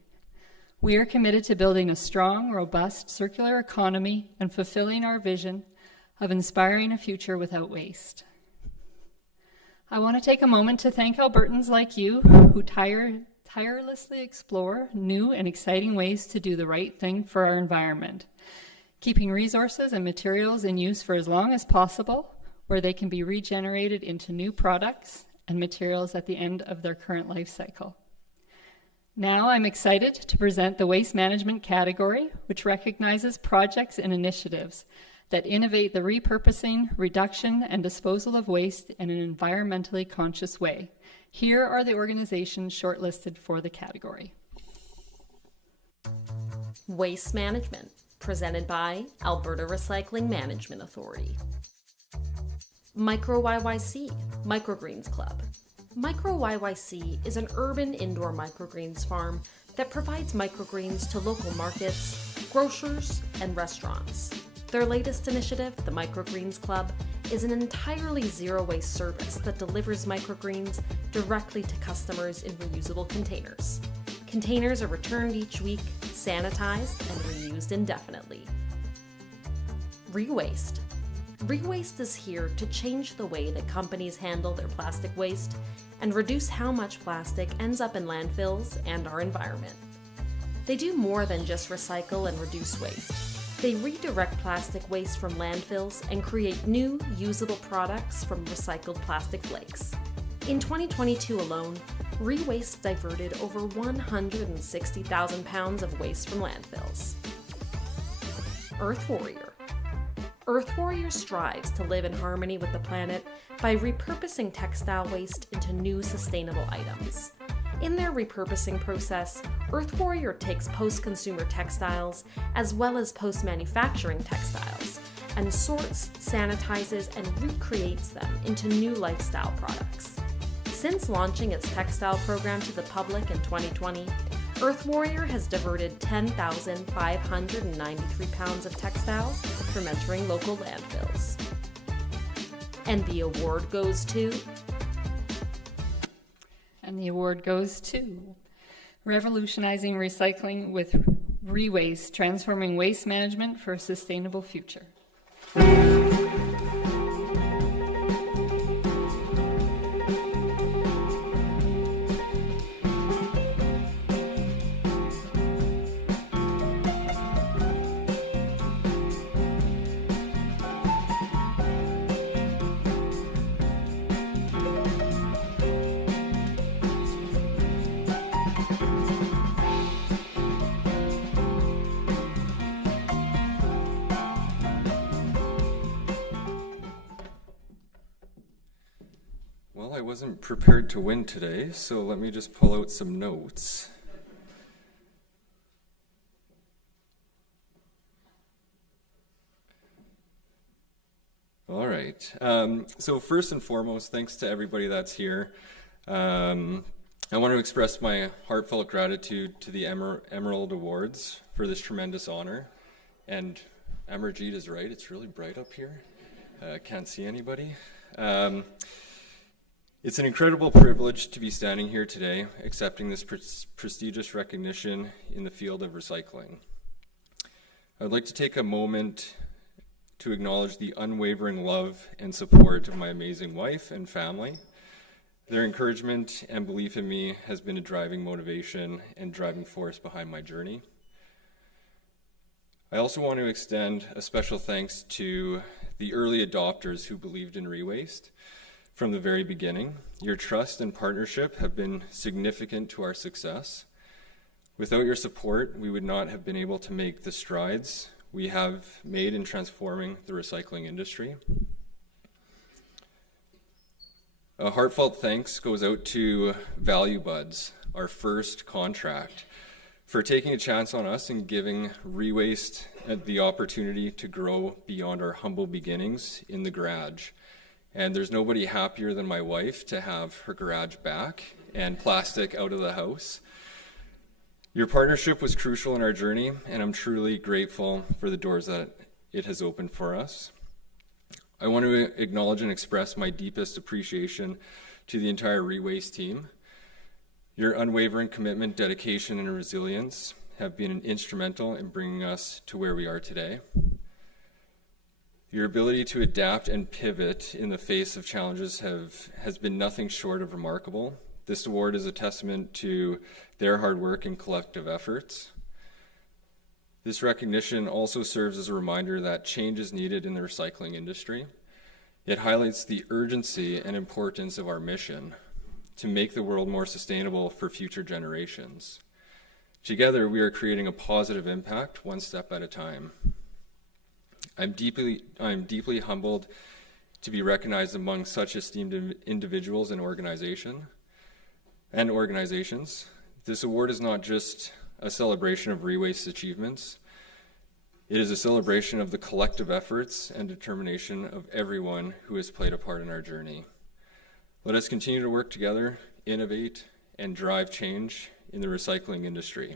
We are committed to building a strong, robust circular economy and fulfilling our vision of inspiring a future without waste. I want to take a moment to thank Albertans like you who tirelessly explore new and exciting ways to do the right thing for our environment, keeping resources and materials in use for as long as possible, where they can be regenerated into new products and materials at the end of their current life cycle. Now I'm excited to present the waste management category, which recognizes projects and initiatives that innovate the repurposing, reduction, and disposal of waste in an environmentally conscious way. Here are the organizations shortlisted for the category. Waste Management, presented by Alberta Recycling Management Authority. Micro YYC, Microgreens Club. Micro YYC is an urban indoor microgreens farm that provides microgreens to local markets, grocers, and restaurants. Their latest initiative, the Microgreens Club, is an entirely zero-waste service that delivers microgreens directly to customers in reusable containers. Containers are returned each week, sanitized, and reused indefinitely. Rewaste. Rewaste is here to change the way that companies handle their plastic waste and reduce how much plastic ends up in landfills and our environment. They do more than just recycle and reduce waste. They redirect plastic waste from landfills and create new, usable products from recycled plastic flakes. In 2022 alone, Rewaste diverted over 160,000 pounds of waste from landfills. Earth Warrior. Earth Warrior strives to live in harmony with the planet by repurposing textile waste into new sustainable items. In their repurposing process, Earth Warrior takes post-consumer textiles as well as post-manufacturing textiles and sorts, sanitizes, and recreates them into new lifestyle products. Since launching its textile program to the public in 2020, Earth Warrior has diverted 10,593 pounds of textiles from entering local landfills. And the award goes to... And the award goes to Revolutionizing Recycling with Rewaste, Transforming Waste Management for a Sustainable Future. I wasn't prepared to win today, so let me just pull out some notes. All right. So first and foremost, thanks to everybody that's here. I want to express my heartfelt gratitude to the Emerald Awards for this tremendous honor. And Amarjeet is right, it's really bright up here. Can't see anybody. It's an incredible privilege to be standing here today, accepting this prestigious recognition in the field of recycling. I would like to take a moment to acknowledge the unwavering love and support of my amazing wife and family. Their encouragement and belief in me has been a driving motivation and driving force behind my journey. I also want to extend a special thanks to the early adopters who believed in Rewaste from the very beginning. Your trust and partnership have been significant to our success. Without your support, we would not have been able to make the strides we have made in transforming the recycling industry. A heartfelt thanks goes out to Value Buds, our first contract, for taking a chance on us and giving Rewaste the opportunity to grow beyond our humble beginnings in the garage And there's nobody happier than my wife to have her garage back and plastic out of the house. Your partnership was crucial in our journey, and I'm truly grateful for the doors that it has opened for us. I want to acknowledge and express my deepest appreciation to the entire Rewaste team. Your unwavering commitment, dedication, and resilience have been instrumental in bringing us to where we are today. Your ability to adapt and pivot in the face of challenges has been nothing short of remarkable. This award is a testament to their hard work and collective efforts. This recognition also serves as a reminder that change is needed in the recycling industry. It highlights the urgency and importance of our mission to make the world more sustainable for future generations. Together, we are creating a positive impact, one step at a time. I'm deeply humbled to be recognized among such esteemed individuals and organizations. This award is not just a celebration of Rewaste's achievements. It is a celebration of the collective efforts and determination of everyone who has played a part in our journey. Let us continue to work together, innovate, and drive change in the recycling industry.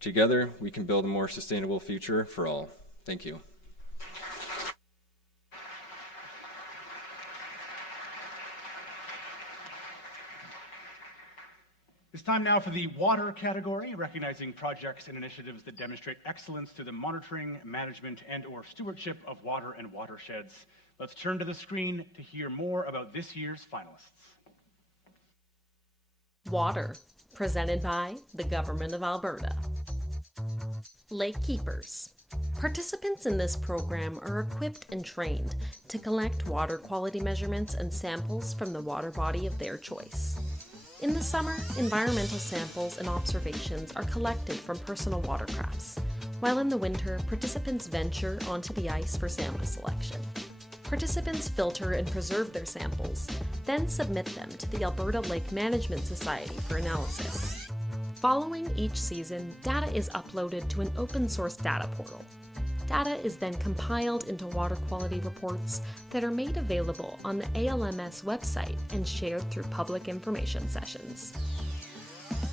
Together, we can build a more sustainable future for all. Thank you. It's time now for the water category, recognizing projects and initiatives that demonstrate excellence through the monitoring, management, and/or stewardship of water and watersheds. Let's turn to the screen to hear more about this year's finalists. Water, presented by the Government of Alberta. Lake Keepers. Participants in this program are equipped and trained to collect water quality measurements and samples from the water body of their choice. In the summer, environmental samples and observations are collected from personal watercrafts, while in the winter, participants venture onto the ice for sample selection. Participants filter and preserve their samples, then submit them to the Alberta Lake Management Society for analysis. Following each season, data is uploaded to an open-source data portal. Data is then compiled into water quality reports that are made available on the ALMS website and shared through public information sessions.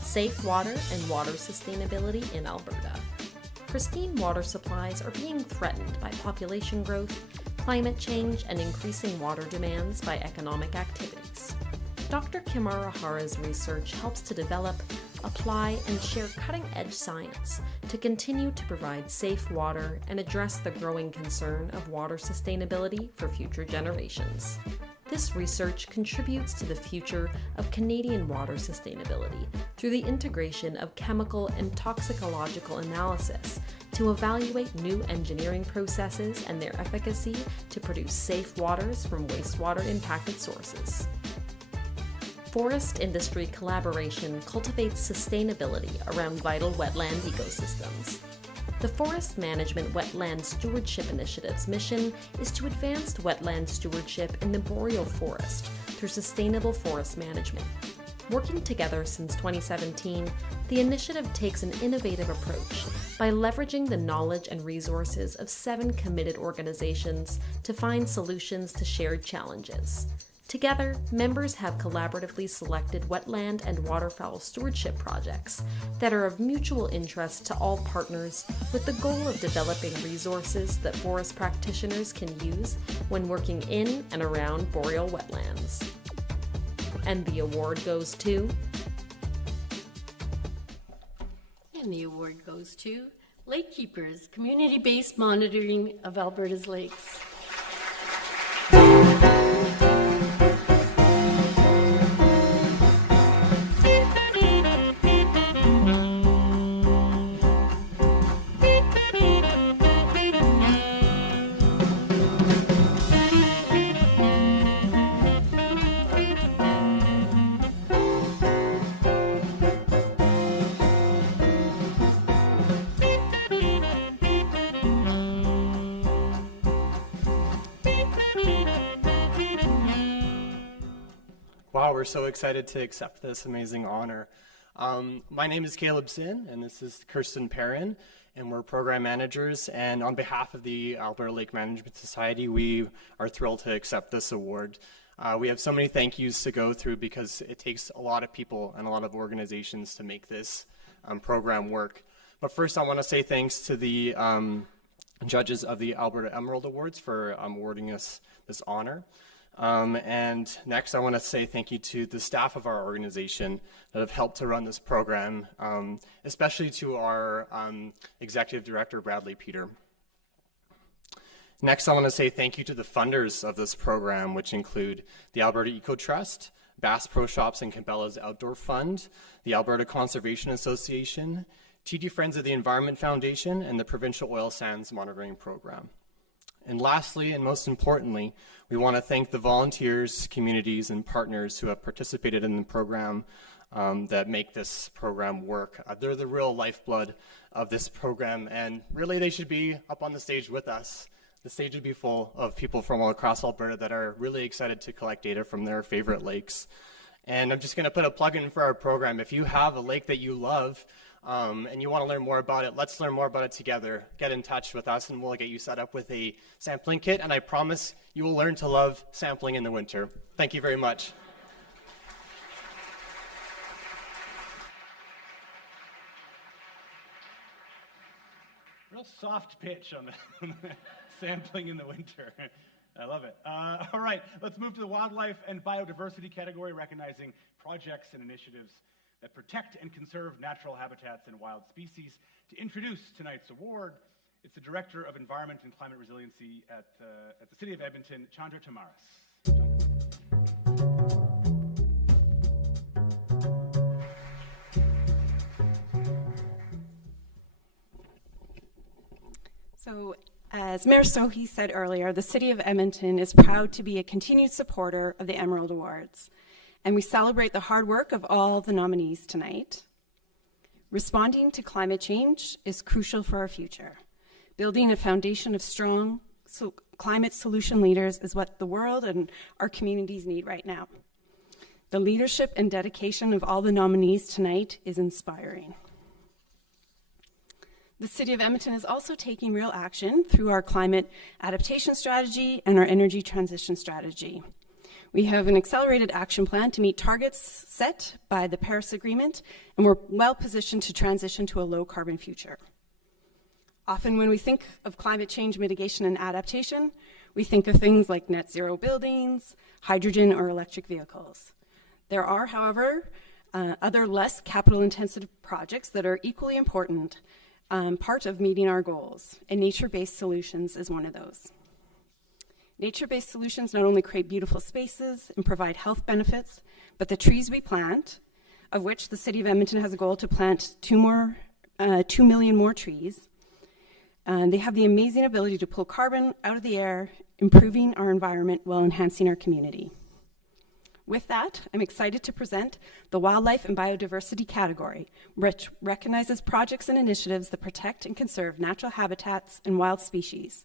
Safe water and water sustainability in Alberta. Pristine water supplies are being threatened by population growth, climate change, and increasing water demands by economic activities. Dr. Kimara Hara's research helps to develop, apply, and share cutting-edge science to continue to provide safe water and address the growing concern of water sustainability for future generations. This research contributes to the future of Canadian water sustainability through the integration of chemical and toxicological analysis to evaluate new engineering processes and their efficacy to produce safe waters from wastewater impacted sources. Forest industry collaboration cultivates sustainability around vital wetland ecosystems. The Forest Management Wetland Stewardship Initiative's mission is to advance wetland stewardship in the boreal forest through sustainable forest management. Working together since 2017, the initiative takes an innovative approach by leveraging the knowledge and resources of 7 committed organizations to find solutions to shared challenges. Together, members have collaboratively selected wetland and waterfowl stewardship projects that are of mutual interest to all partners, with the goal of developing resources that forest practitioners can use when working in and around boreal wetlands. And the award goes to... And the award goes to Lake Keepers, community-based monitoring of Alberta's lakes. Wow, we're so excited to accept this amazing honor. My name is Caleb Sin, and this is Kirsten Perrin, and we're program managers. And on behalf of the Alberta Lake Management Society, we are thrilled to accept this award. We have so many thank yous to go through because it takes a lot of people and a lot of organizations to make this program work. But first, I want to say thanks to the judges of the Alberta Emerald Awards for awarding us this honor. And next, I want to say thank you to the staff of our organization that have helped to run this program, especially to our Executive Director, Bradley Peter. Next, I want to say thank you to the funders of this program, which include the Alberta Eco Trust, Bass Pro Shops and Cabela's Outdoor Fund, the Alberta Conservation Association, TD Friends of the Environment Foundation, and the Provincial Oil Sands Monitoring Program. And lastly, and most importantly, we want to thank the volunteers, communities, and partners who have participated in the program that make this program work. They're the real lifeblood of this program, and really they should be up on the stage with us. The stage would be full of people from all across Alberta that are really excited to collect data from their favorite lakes. And I'm just going to put a plug in for our program. If you have a lake that you love, and you want to learn more about it, let's learn more about it together. Get in touch with us and we'll get you set up with a sampling kit, and I promise you will learn to love sampling in the winter. Thank you very much. Real soft pitch on the sampling in the winter. I love it. All right, let's move to the wildlife and biodiversity category, recognizing projects and initiatives that protect and conserve natural habitats and wild species. To introduce tonight's award, it's the Director of Environment and Climate Resiliency at the City of Edmonton, Chandra Tamaris. So, as Mayor Sohi said earlier, the City of Edmonton is proud to be a continued supporter of the Emerald Awards, and we celebrate the hard work of all the nominees tonight. Responding to climate change is crucial for our future. Building a foundation of strong climate solution leaders is what the world and our communities need right now. The leadership and dedication of all the nominees tonight is inspiring. The City of Edmonton is also taking real action through our climate adaptation strategy and our energy transition strategy. We have an accelerated action plan to meet targets set by the Paris Agreement, and we're well positioned to transition to a low carbon future. Often when we think of climate change mitigation and adaptation, we think of things like net zero buildings, hydrogen, or electric vehicles. There are, however, other less capital intensive projects that are equally important, part of meeting our goals, and nature-based solutions is one of those. Nature-based solutions not only create beautiful spaces and provide health benefits, but the trees we plant, of which the City of Edmonton has a goal to plant 2 million more trees, they have the amazing ability to pull carbon out of the air, improving our environment while enhancing our community. With that, I'm excited to present the Wildlife and Biodiversity category, which recognizes projects and initiatives that protect and conserve natural habitats and wild species.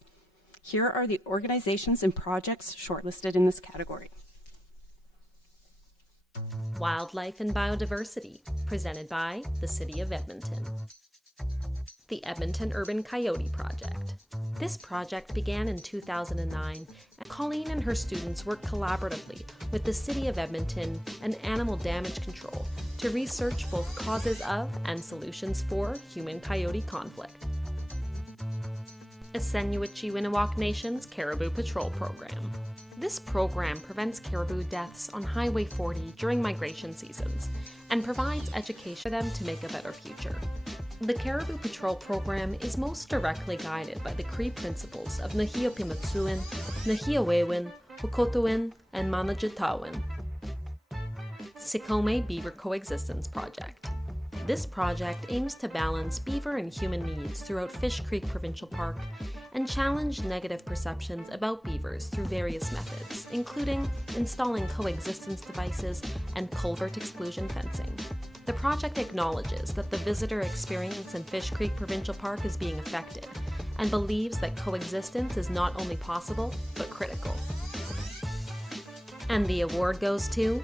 Here are the organizations and projects shortlisted in this category. Wildlife and Biodiversity, presented by the City of Edmonton. The Edmonton Urban Coyote Project. This project began in 2009, and Colleen and her students worked collaboratively with the City of Edmonton and Animal Damage Control to research both causes of and solutions for human-coyote conflict. Assiniboine Nation's Caribou Patrol Program. This program prevents caribou deaths on Highway 40 during migration seasons and provides education for them to make a better future. The Caribou Patrol Program is most directly guided by the Cree principles of Nahiapimatsuin, Nahiawewin, Hukotuin, and Manajitawin. Sikome Beaver Coexistence Project. This project aims to balance beaver and human needs throughout Fish Creek Provincial Park and challenge negative perceptions about beavers through various methods, including installing coexistence devices and culvert exclusion fencing. The project acknowledges that the visitor experience in Fish Creek Provincial Park is being affected and believes that coexistence is not only possible, but critical. And the award goes to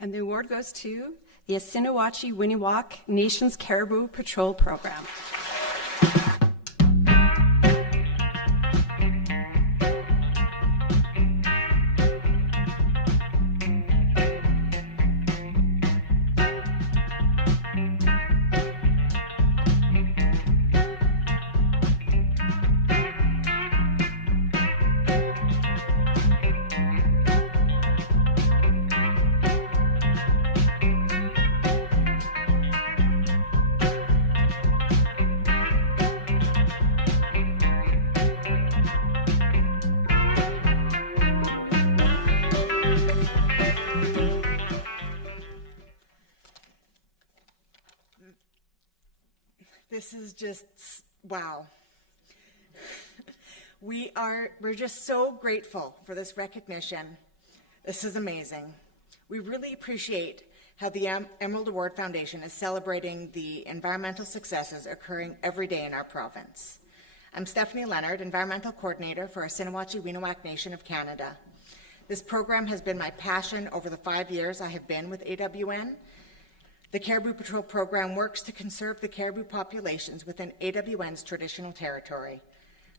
And And the award goes to the Assiniboine-Winniwack Nations Caribou Patrol Program. This is just, wow. We're just so grateful for this recognition. This is amazing. We really appreciate how the Emerald Award Foundation is celebrating the environmental successes occurring every day in our province. I'm Stephanie Leonard, Environmental Coordinator for Assiniboine-Winniwack Nation of Canada. This program has been my passion over the 5 years I have been with AWN. The Caribou Patrol Program works to conserve the caribou populations within AWN's traditional territory.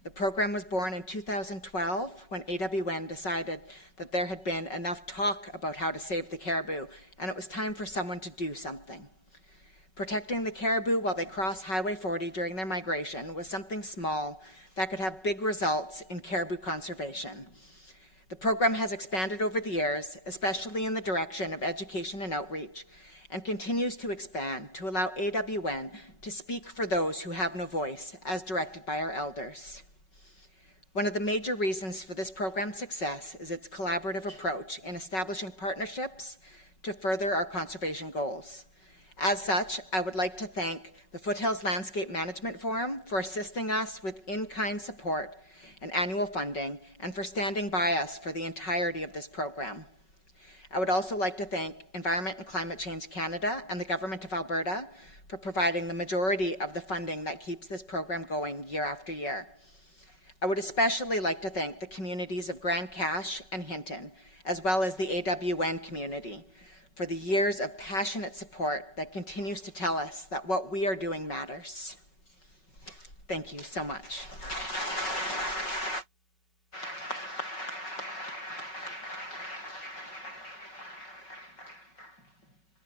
The program was born in 2012 when AWN decided that there had been enough talk about how to save the caribou, and it was time for someone to do something. Protecting the caribou while they cross Highway 40 during their migration was something small that could have big results in caribou conservation. The program has expanded over the years, especially in the direction of education and outreach, and continues to expand to allow AWN to speak for those who have no voice, as directed by our elders. One of the major reasons for this program's success is its collaborative approach in establishing partnerships to further our conservation goals. As such, I would like to thank the Foothills Landscape Management Forum for assisting us with in-kind support and annual funding, and for standing by us for the entirety of this program. I would also like to thank Environment and Climate Change Canada and the Government of Alberta for providing the majority of the funding that keeps this program going year after year. I would especially like to thank the communities of Grand Cache and Hinton, as well as the AWN community, for the years of passionate support that continues to tell us that what we are doing matters. Thank you so much.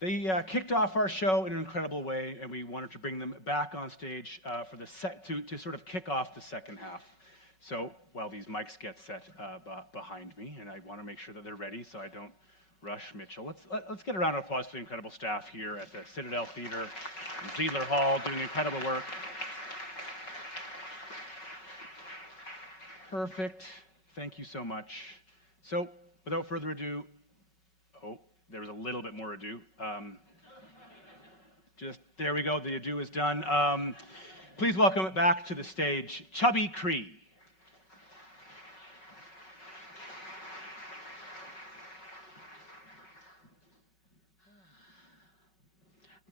They kicked off our show in an incredible way, and we wanted to bring them back on stage for the to sort of kick off the second half. So while these mics get set behind me, and I want to make sure that they're ready so I don't rush Mitchell. Let's get a round of applause for the incredible staff here at the Citadel Theatre and Ziegler Hall doing incredible work. Perfect. Thank you so much. So without further ado, there was a little bit more ado. Just there we go. The ado is done. Please welcome it back to the stage, Chubby Cree.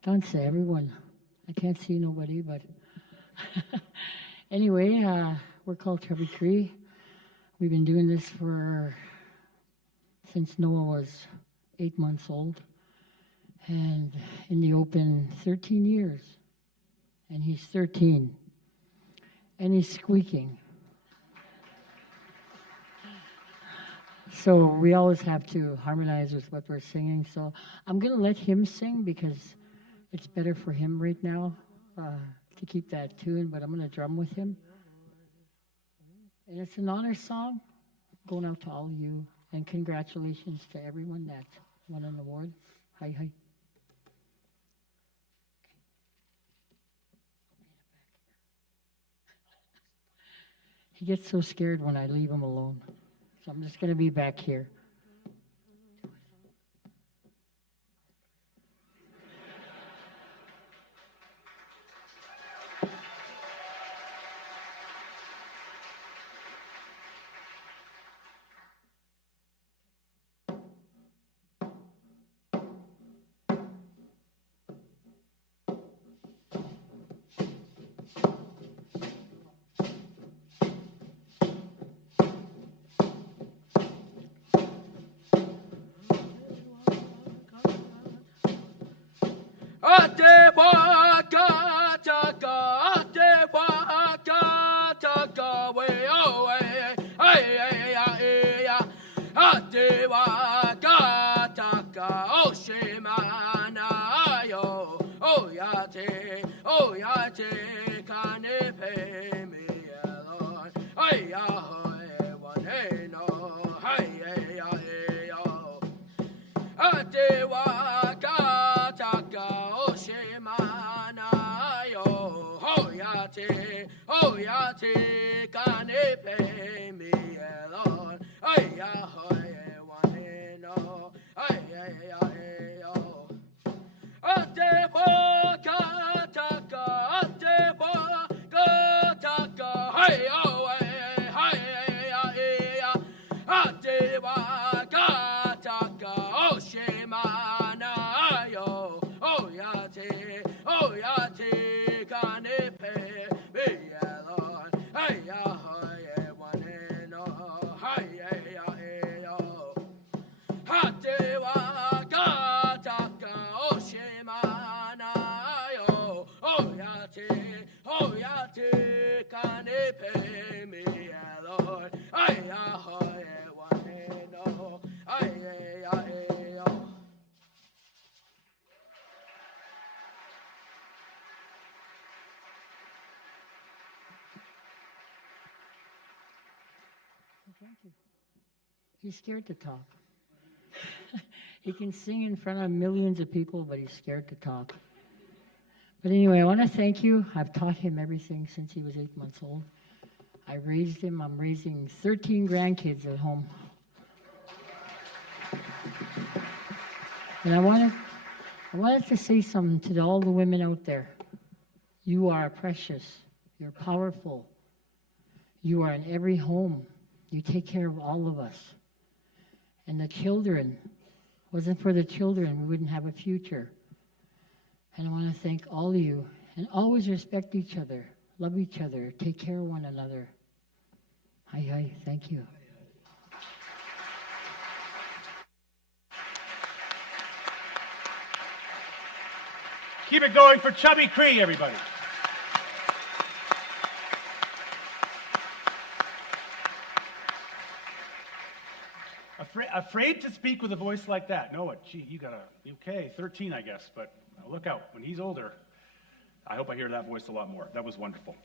Thanks to everyone. I can't see nobody, but anyway, we're called Chubby Cree. We've been doing this since Noah was 8 months old, and in the open 13 years, and he's 13, and he's squeaking. So we always have to harmonize with what we're singing, so I'm going to let him sing because it's better for him right now to keep that tune, but I'm going to drum with him. And it's an honor song going out to all of you, and congratulations to everyone that won an award. Hi, hi. He gets so scared when I leave him alone. So I'm just going to be back here. Thank you. He's scared to talk. He can sing in front of millions of people, but he's scared to talk. But anyway, I want to thank you. I've taught him everything since he was 8 months old. I raised him. I'm raising 13 grandkids at home. And I wanted to say something to all the women out there. You are precious. You're powerful. You are in every home. You take care of all of us. And the children, wasn't for the children, we wouldn't have a future. And I want to thank all of you. And always respect each other, love each other, take care of one another. Hi, thank you. Keep it going for Chubby Cree, everybody. Afraid to speak with a voice like that. Noah, gee, you gotta be okay. 13, I guess, but look out. When he's older, I hope I hear that voice a lot more. That was wonderful.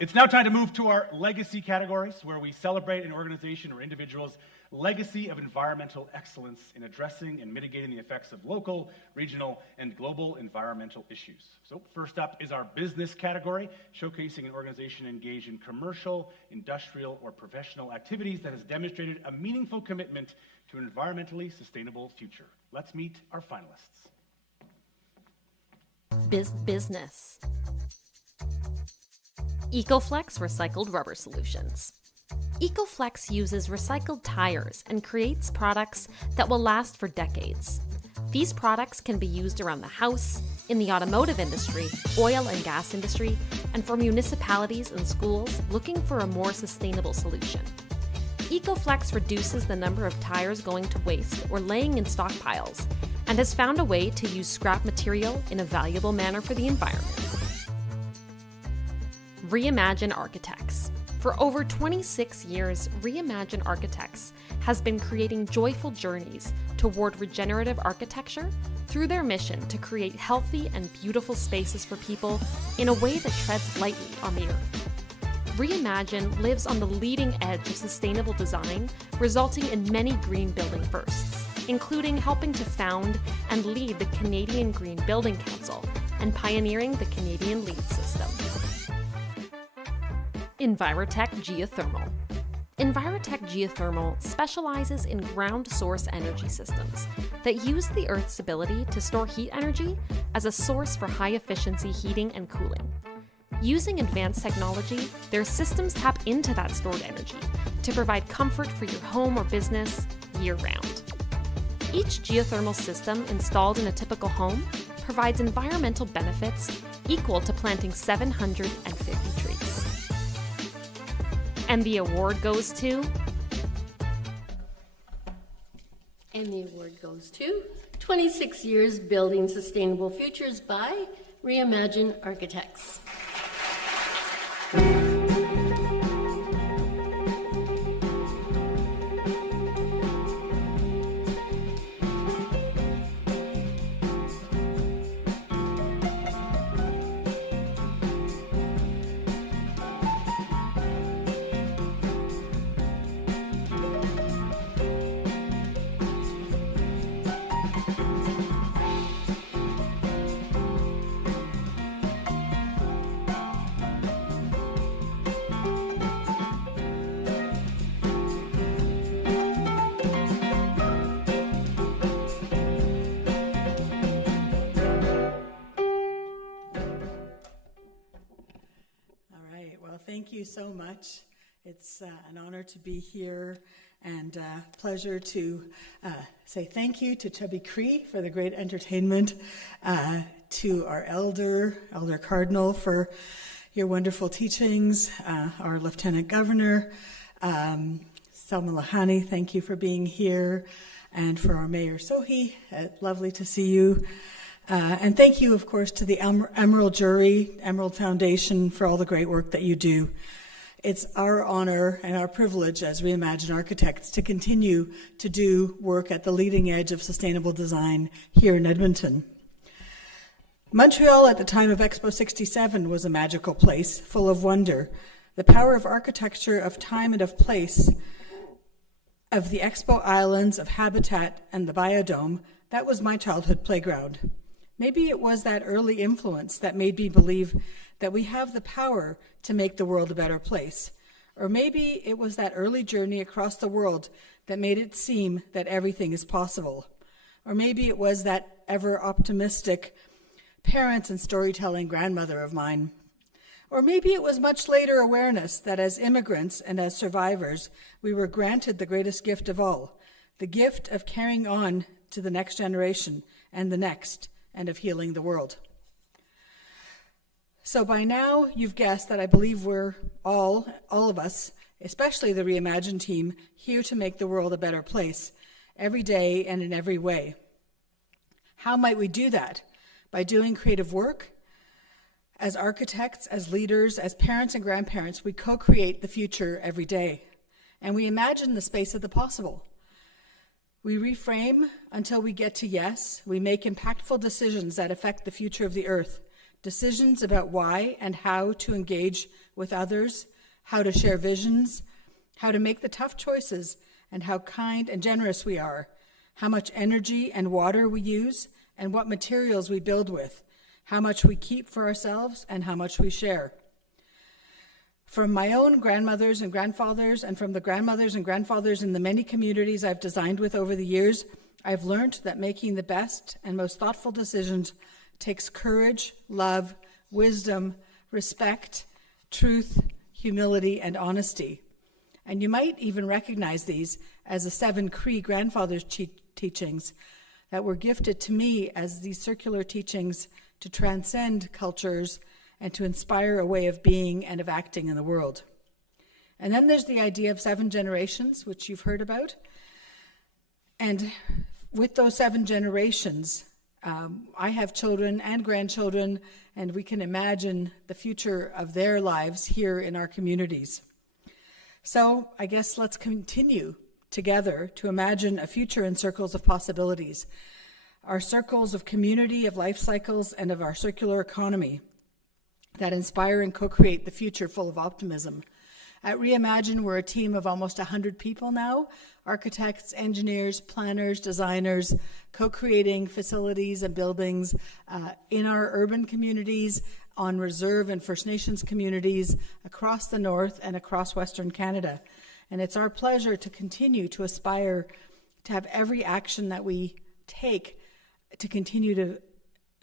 It's now time to move to our legacy categories, where we celebrate an organization or individual's legacy of environmental excellence in addressing and mitigating the effects of local, regional, and global environmental issues. So first up is our business category, showcasing an organization engaged in commercial, industrial, or professional activities that has demonstrated a meaningful commitment to an environmentally sustainable future. Let's meet our finalists. Business. EcoFlex Recycled Rubber Solutions. EcoFlex uses recycled tires and creates products that will last for decades. These products can be used around the house, in the automotive industry, oil and gas industry, and for municipalities and schools looking for a more sustainable solution. EcoFlex reduces the number of tires going to waste or laying in stockpiles, and has found a way to use scrap material in a valuable manner for the environment. Reimagine Architects. For over 26 years, Reimagine Architects has been creating joyful journeys toward regenerative architecture through their mission to create healthy and beautiful spaces for people in a way that treads lightly on the earth. Reimagine lives on the leading edge of sustainable design, resulting in many green building firsts, including helping to found and lead the Canadian Green Building Council and pioneering the Canadian LEED system. Envirotech Geothermal. Envirotech Geothermal specializes in ground source energy systems that use the Earth's ability to store heat energy as a source for high-efficiency heating and cooling. Using advanced technology, their systems tap into that stored energy to provide comfort for your home or business year-round. Each geothermal system installed in a typical home provides environmental benefits equal to planting 750 trees. And the award goes to... And the award goes to 26 Years Building Sustainable Futures by Reimagine Architects. thank you so much. It's an honor to be here and pleasure to say thank you to Chubby Cree for the great entertainment, to our Elder Cardinal for your wonderful teachings, our Lieutenant Governor, Selma Lahani, thank you for being here, and for our Mayor Sohi, lovely to see you. And thank you, of course, to the Emerald Jury, Emerald Foundation, for all the great work that you do. It's our honor and our privilege as Reimagine Architects to continue to do work at the leading edge of sustainable design here in Edmonton. Montreal at the time of Expo 67 was a magical place, full of wonder. The power of architecture, of time and of place, of the Expo Islands, of habitat and the biodome, that was my childhood playground. Maybe it was that early influence that made me believe that we have the power to make the world a better place. Or maybe it was that early journey across the world that made it seem that everything is possible. Or maybe it was that ever optimistic parent and storytelling grandmother of mine. Or maybe it was much later awareness that as immigrants and as survivors, we were granted the greatest gift of all, the gift of carrying on to the next generation and the next, and of healing the world. So by now, you've guessed that I believe we're all of us, especially the Reimagine team, here to make the world a better place, every day and in every way. How might we do that? By doing creative work. As architects, as leaders, as parents and grandparents, we co-create the future every day. And we imagine the space of the possible. We reframe until we get to yes. We make impactful decisions that affect the future of the earth. Decisions about why and how to engage with others, how to share visions, how to make the tough choices, and how kind and generous we are, how much energy and water we use, and what materials we build with, how much we keep for ourselves, and how much we share. From my own grandmothers and grandfathers, and from the grandmothers and grandfathers in the many communities I've designed with over the years, I've learned that making the best and most thoughtful decisions takes courage, love, wisdom, respect, truth, humility, and honesty. And you might even recognize these as the 7 Cree grandfathers' teachings that were gifted to me as these circular teachings to transcend cultures and to inspire a way of being and of acting in the world. And then there's the idea of 7 generations, which you've heard about. And with those 7 generations, I have children and grandchildren, and we can imagine the future of their lives here in our communities. So I guess let's continue together to imagine a future in circles of possibilities, our circles of community, of life cycles, and of our circular economy that inspire and co-create the future full of optimism. At Reimagine, we're a team of almost 100 people now, architects, engineers, planners, designers, co-creating facilities and buildings in our urban communities, on reserve and First Nations communities across the North and across Western Canada. And it's our pleasure to continue to aspire to have every action that we take to continue to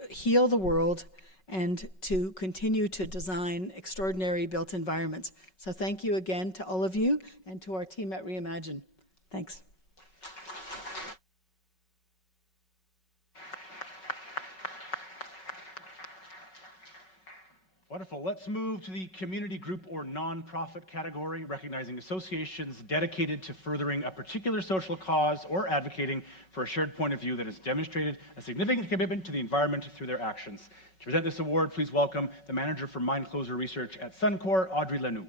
heal the world and to continue to design extraordinary built environments. So thank you again to all of you and to our team at Reimagine. Thanks. Wonderful. Let's move to the community group or nonprofit category, recognizing associations dedicated to furthering a particular social cause or advocating for a shared point of view that has demonstrated a significant commitment to the environment through their actions. To present this award, please welcome the Manager for Mine Closure Research at Suncor, Audrey Lanoux.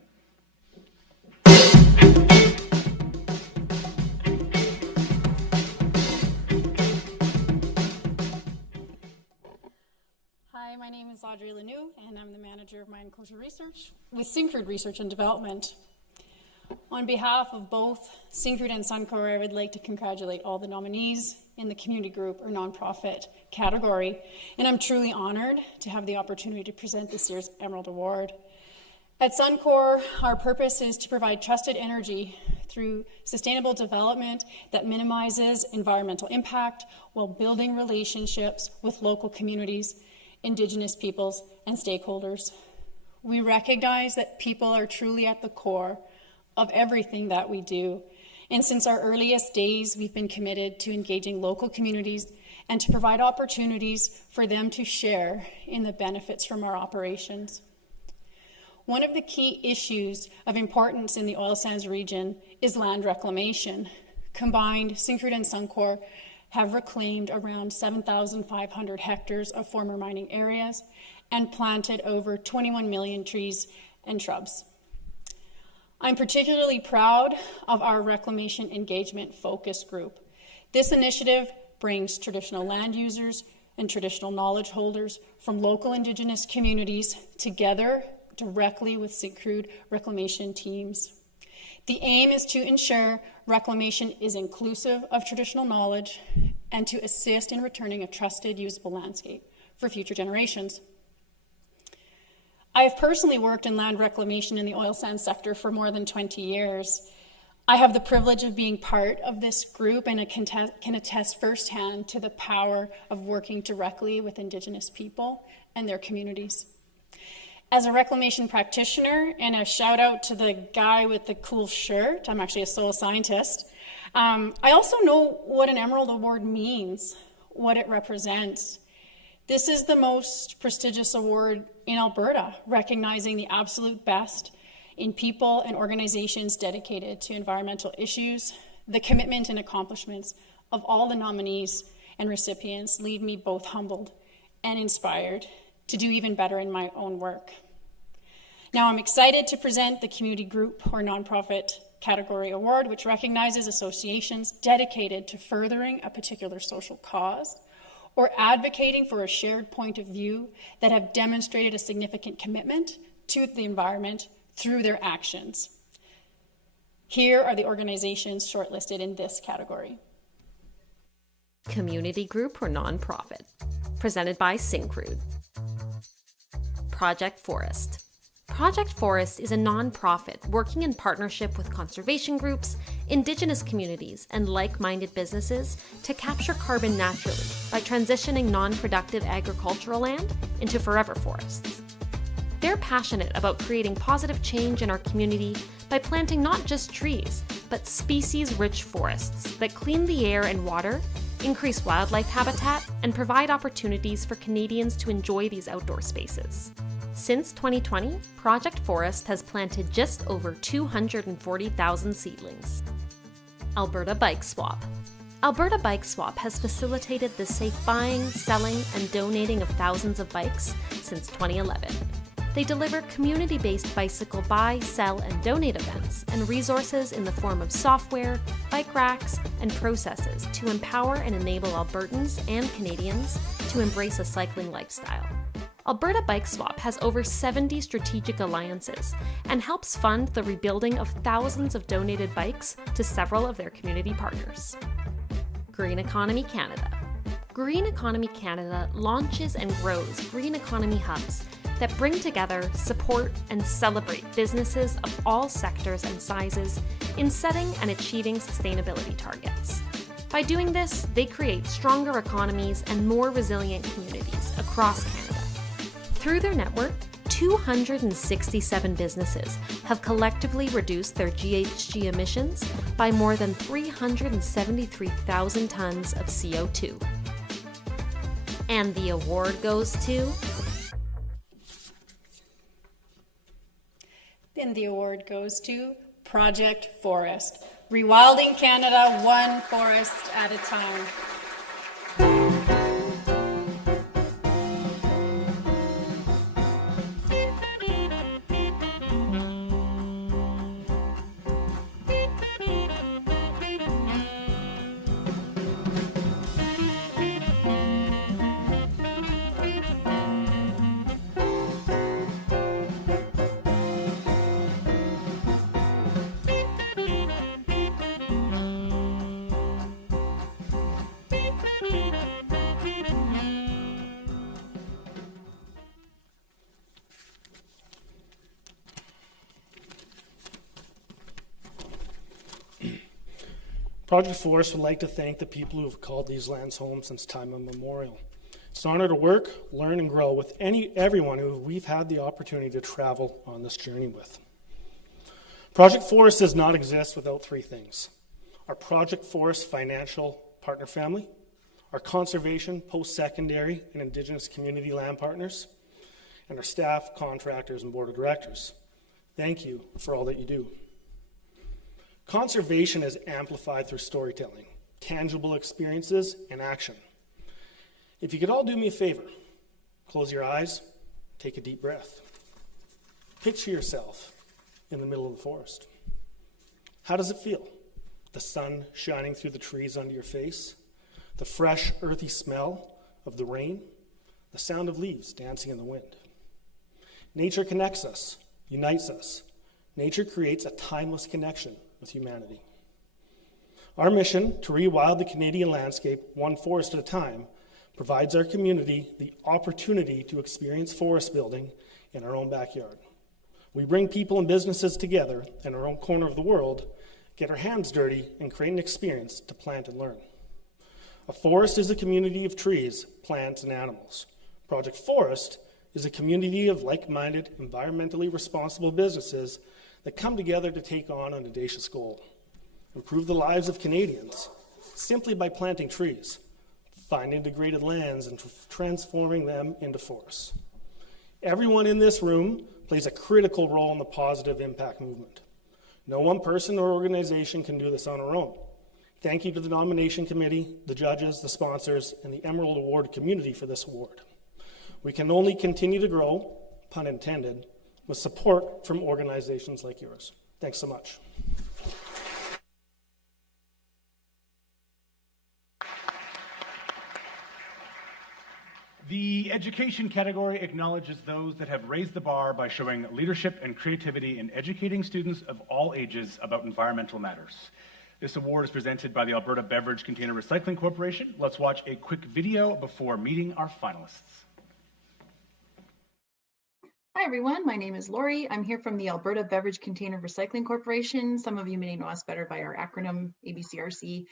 Hi, my name is Audrey Lanoux, and I'm the Manager of Mine Closure Research with Syncrude Research and Development. On behalf of both Syncrude and Suncor, I would like to congratulate all the nominees in the community group or nonprofit category, and I'm truly honored to have the opportunity to present this year's Emerald Award. At Suncor, our purpose is to provide trusted energy through sustainable development that minimizes environmental impact while building relationships with local communities, Indigenous peoples, and stakeholders. We recognize that people are truly at the core of everything that we do. And since our earliest days, we've been committed to engaging local communities and to provide opportunities for them to share in the benefits from our operations. One of the key issues of importance in the oil sands region is land reclamation. Combined, Syncrude and Suncor have reclaimed around 7,500 hectares of former mining areas and planted over 21 million trees and shrubs. I'm particularly proud of our Reclamation Engagement Focus Group. This initiative brings traditional land users and traditional knowledge holders from local Indigenous communities together directly with Syncrude reclamation teams. The aim is to ensure reclamation is inclusive of traditional knowledge and to assist in returning a trusted, usable landscape for future generations. I have personally worked in land reclamation in the oil sands sector for more than 20 years. I have the privilege of being part of this group and I can attest firsthand to the power of working directly with Indigenous people and their communities. As a reclamation practitioner, and a shout out to the guy with the cool shirt, I'm actually a soil scientist, I also know what an Emerald Award means, what it represents. This is the most prestigious award in Alberta, recognizing the absolute best in people and organizations dedicated to environmental issues. The commitment and accomplishments of all the nominees and recipients leave me both humbled and inspired to do even better in my own work. Now I'm excited to present the Community Group or Nonprofit Category Award, which recognizes associations dedicated to furthering a particular social cause or advocating for a shared point of view that have demonstrated a significant commitment to the environment through their actions. Here are the organizations shortlisted in this category. Community Group or Nonprofit, presented by Syncrude. Project Forest. Project Forest is a nonprofit working in partnership with conservation groups, Indigenous communities, and like-minded businesses to capture carbon naturally by transitioning non-productive agricultural land into forever forests. They're passionate about creating positive change in our community by planting not just trees, but species-rich forests that clean the air and water, increase wildlife habitat, and provide opportunities for Canadians to enjoy these outdoor spaces. Since 2020, Project Forest has planted just over 240,000 seedlings. Alberta Bike Swap. Alberta Bike Swap has facilitated the safe buying, selling, and donating of thousands of bikes since 2011. They deliver community-based bicycle buy, sell, and donate events and resources in the form of software, bike racks, and processes to empower and enable Albertans and Canadians to embrace a cycling lifestyle. Alberta Bike Swap has over 70 strategic alliances and helps fund the rebuilding of thousands of donated bikes to several of their community partners. Green Economy Canada. Green Economy Canada launches and grows green economy hubs that bring together, support, and celebrate businesses of all sectors and sizes in setting and achieving sustainability targets. By doing this, they create stronger economies and more resilient communities across Canada. Through their network, 267 businesses have collectively reduced their GHG emissions by more than 373,000 tons of CO2. And the award goes to... Then the award goes to Project Forest, rewilding Canada one forest at a time. Project Forest would like to thank the people who have called these lands home since time immemorial. It's an honor to work, learn, and grow with everyone who we've had the opportunity to travel on this journey with. Project Forest does not exist without three things: our Project Forest financial partner family, our conservation, post-secondary, and Indigenous community land partners, and our staff, contractors, and board of directors. Thank you for all that you do. Conservation is amplified through storytelling, tangible experiences, and action. If you could all do me a favor, close your eyes, take a deep breath. Picture yourself in the middle of the forest. How does it feel? The sun shining through the trees under your face, the fresh, earthy smell of the rain, the sound of leaves dancing in the wind. Nature connects us, unites us. Nature creates a timeless connection with humanity. Our mission to rewild the Canadian landscape one forest at a time provides our community the opportunity to experience forest building in our own backyard. We bring people and businesses together in our own corner of the world, get our hands dirty, and create an experience to plant and learn. A forest is a community of trees, plants, and animals. Project Forest is a community of like-minded, environmentally responsible businesses that come together to take on an audacious goal: improve the lives of Canadians simply by planting trees, finding degraded lands and transforming them into forests. Everyone in this room plays a critical role in the positive impact movement. No one person or organization can do this on our own. Thank you to the nomination committee, the judges, the sponsors, and the Emerald Award community for this award. We can only continue to grow, pun intended, with support from organizations like yours. Thanks so much. The education category acknowledges those that have raised the bar by showing leadership and creativity in educating students of all ages about environmental matters. This award is presented by the Alberta Beverage Container Recycling Corporation. Let's watch a quick video before meeting our finalists. Hi everyone, my name is Lori. I'm here from the Alberta Beverage Container Recycling Corporation. Some of you may know us better by our acronym ABCRC.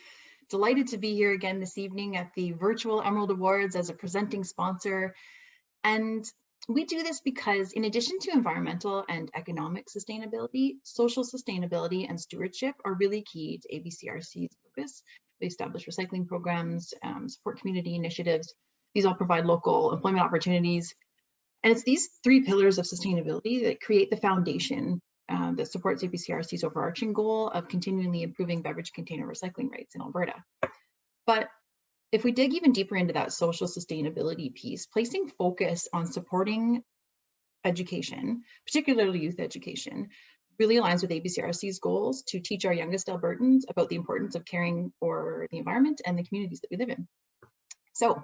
Delighted to be here again this evening at the virtual Emerald Awards as a presenting sponsor. And we do this because in addition to environmental and economic sustainability, social sustainability and stewardship are really key to ABCRC's purpose. We establish recycling programs, support community initiatives. These all provide local employment opportunities. And it's these three pillars of sustainability that create the foundation that supports ABCRC's overarching goal of continually improving beverage container recycling rates in Alberta. But if we dig even deeper into that social sustainability piece, placing focus on supporting education, particularly youth education, really aligns with ABCRC's goals to teach our youngest Albertans about the importance of caring for the environment and the communities that we live in. So,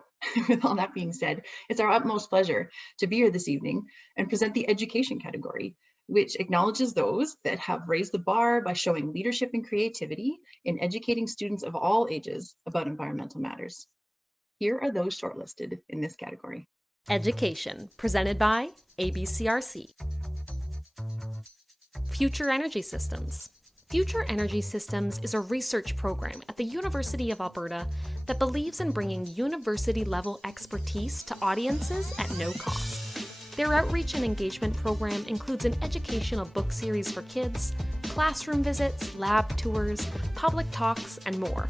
with all that being said, it's our utmost pleasure to be here this evening and present the education category, which acknowledges those that have raised the bar by showing leadership and creativity in educating students of all ages about environmental matters. Here are those shortlisted in this category. Education, presented by ABCRC. Future Energy Systems. Future Energy Systems is a research program at the University of Alberta that believes in bringing university-level expertise to audiences at no cost. Their outreach and engagement program includes an educational book series for kids, classroom visits, lab tours, public talks, and more.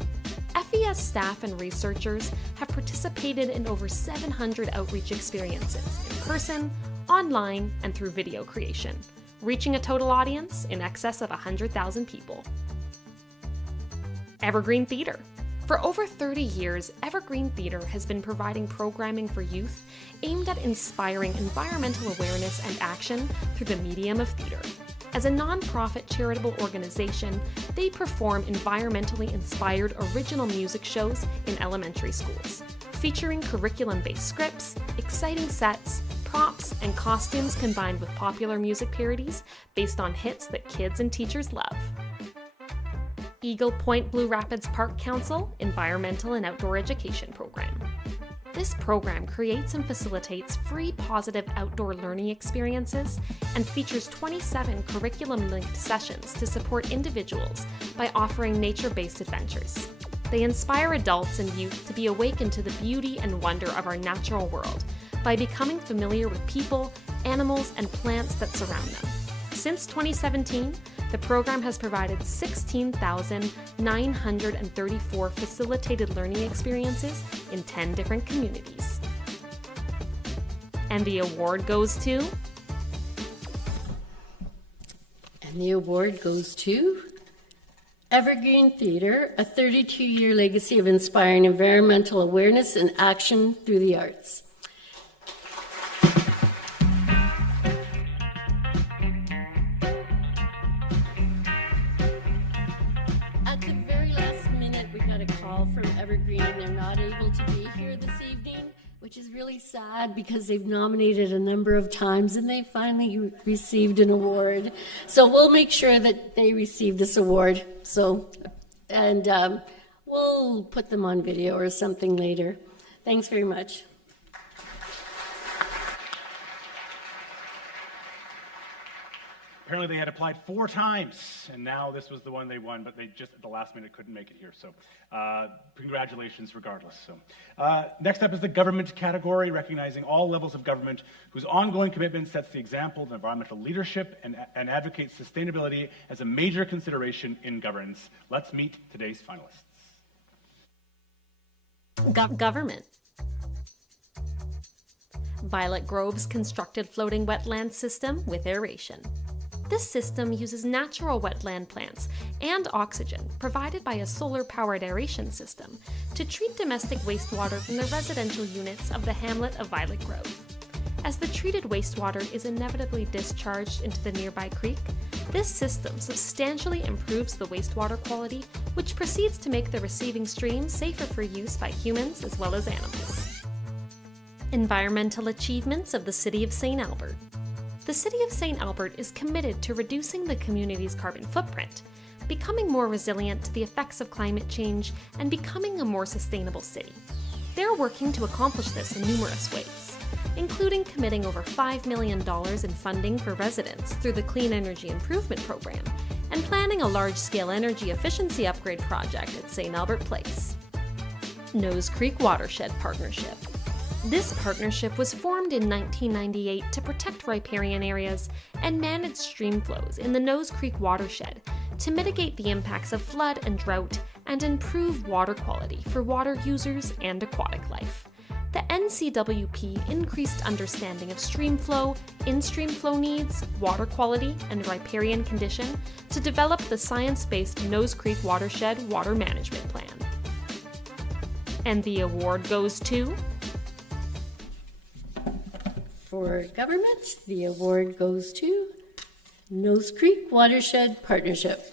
FES staff and researchers have participated in over 700 outreach experiences in person, online, and through video creation, reaching a total audience in excess of 100,000 people. Evergreen Theatre. For over 30 years, Evergreen Theatre has been providing programming for youth aimed at inspiring environmental awareness and action through the medium of theatre. As a non-profit charitable organization, they perform environmentally inspired original music shows in elementary schools, featuring curriculum-based scripts, exciting sets, props, and costumes combined with popular music parodies based on hits that kids and teachers love. Eagle Point Blue Rapids Park Council Environmental and Outdoor Education Program. This program creates and facilitates free positive outdoor learning experiences and features 27 curriculum-linked sessions to support individuals by offering nature-based adventures. They inspire adults and youth to be awakened to the beauty and wonder of our natural world by becoming familiar with people, animals, and plants that surround them. Since 2017, the program has provided 16,934 facilitated learning experiences in 10 different communities. And the award goes to? And the award goes to Evergreen Theatre, a 32-year legacy of inspiring environmental awareness and action through the arts. At the very last minute, we got a call from Evergreen, and they're not able to be here this evening, which is really sad because they've nominated a number of times and they finally received an award. So we'll make sure that they receive this award. And we'll put them on video or something later. Thanks very much. Apparently they had applied 4 times, and now this was the one they won, but they just at the last minute couldn't make it here. So congratulations regardless. So next up is the government category, recognizing all levels of government whose ongoing commitment sets the example of environmental leadership and advocates sustainability as a major consideration in governance. Let's meet today's finalists. Government. Violet Grove's constructed floating wetland system with aeration. This system uses natural wetland plants and oxygen provided by a solar-powered aeration system to treat domestic wastewater from the residential units of the hamlet of Violet Grove. As the treated wastewater is inevitably discharged into the nearby creek, this system substantially improves the wastewater quality, which proceeds to make the receiving stream safer for use by humans as well as animals. Environmental achievements of the City of St. Albert. The City of St. Albert is committed to reducing the community's carbon footprint, becoming more resilient to the effects of climate change, and becoming a more sustainable city. They're working to accomplish this in numerous ways, including committing over $5 million in funding for residents through the Clean Energy Improvement Program, and planning a large-scale energy efficiency upgrade project at St. Albert Place. Nose Creek Watershed Partnership. This partnership was formed in 1998 to protect riparian areas and manage stream flows in the Nose Creek watershed to mitigate the impacts of flood and drought and improve water quality for water users and aquatic life. The NCWP increased understanding of stream flow, in-stream flow needs, water quality, and riparian condition to develop the science-based Nose Creek Watershed Water Management Plan. And the award goes to? For government, the award goes to Nose Creek Watershed Partnership.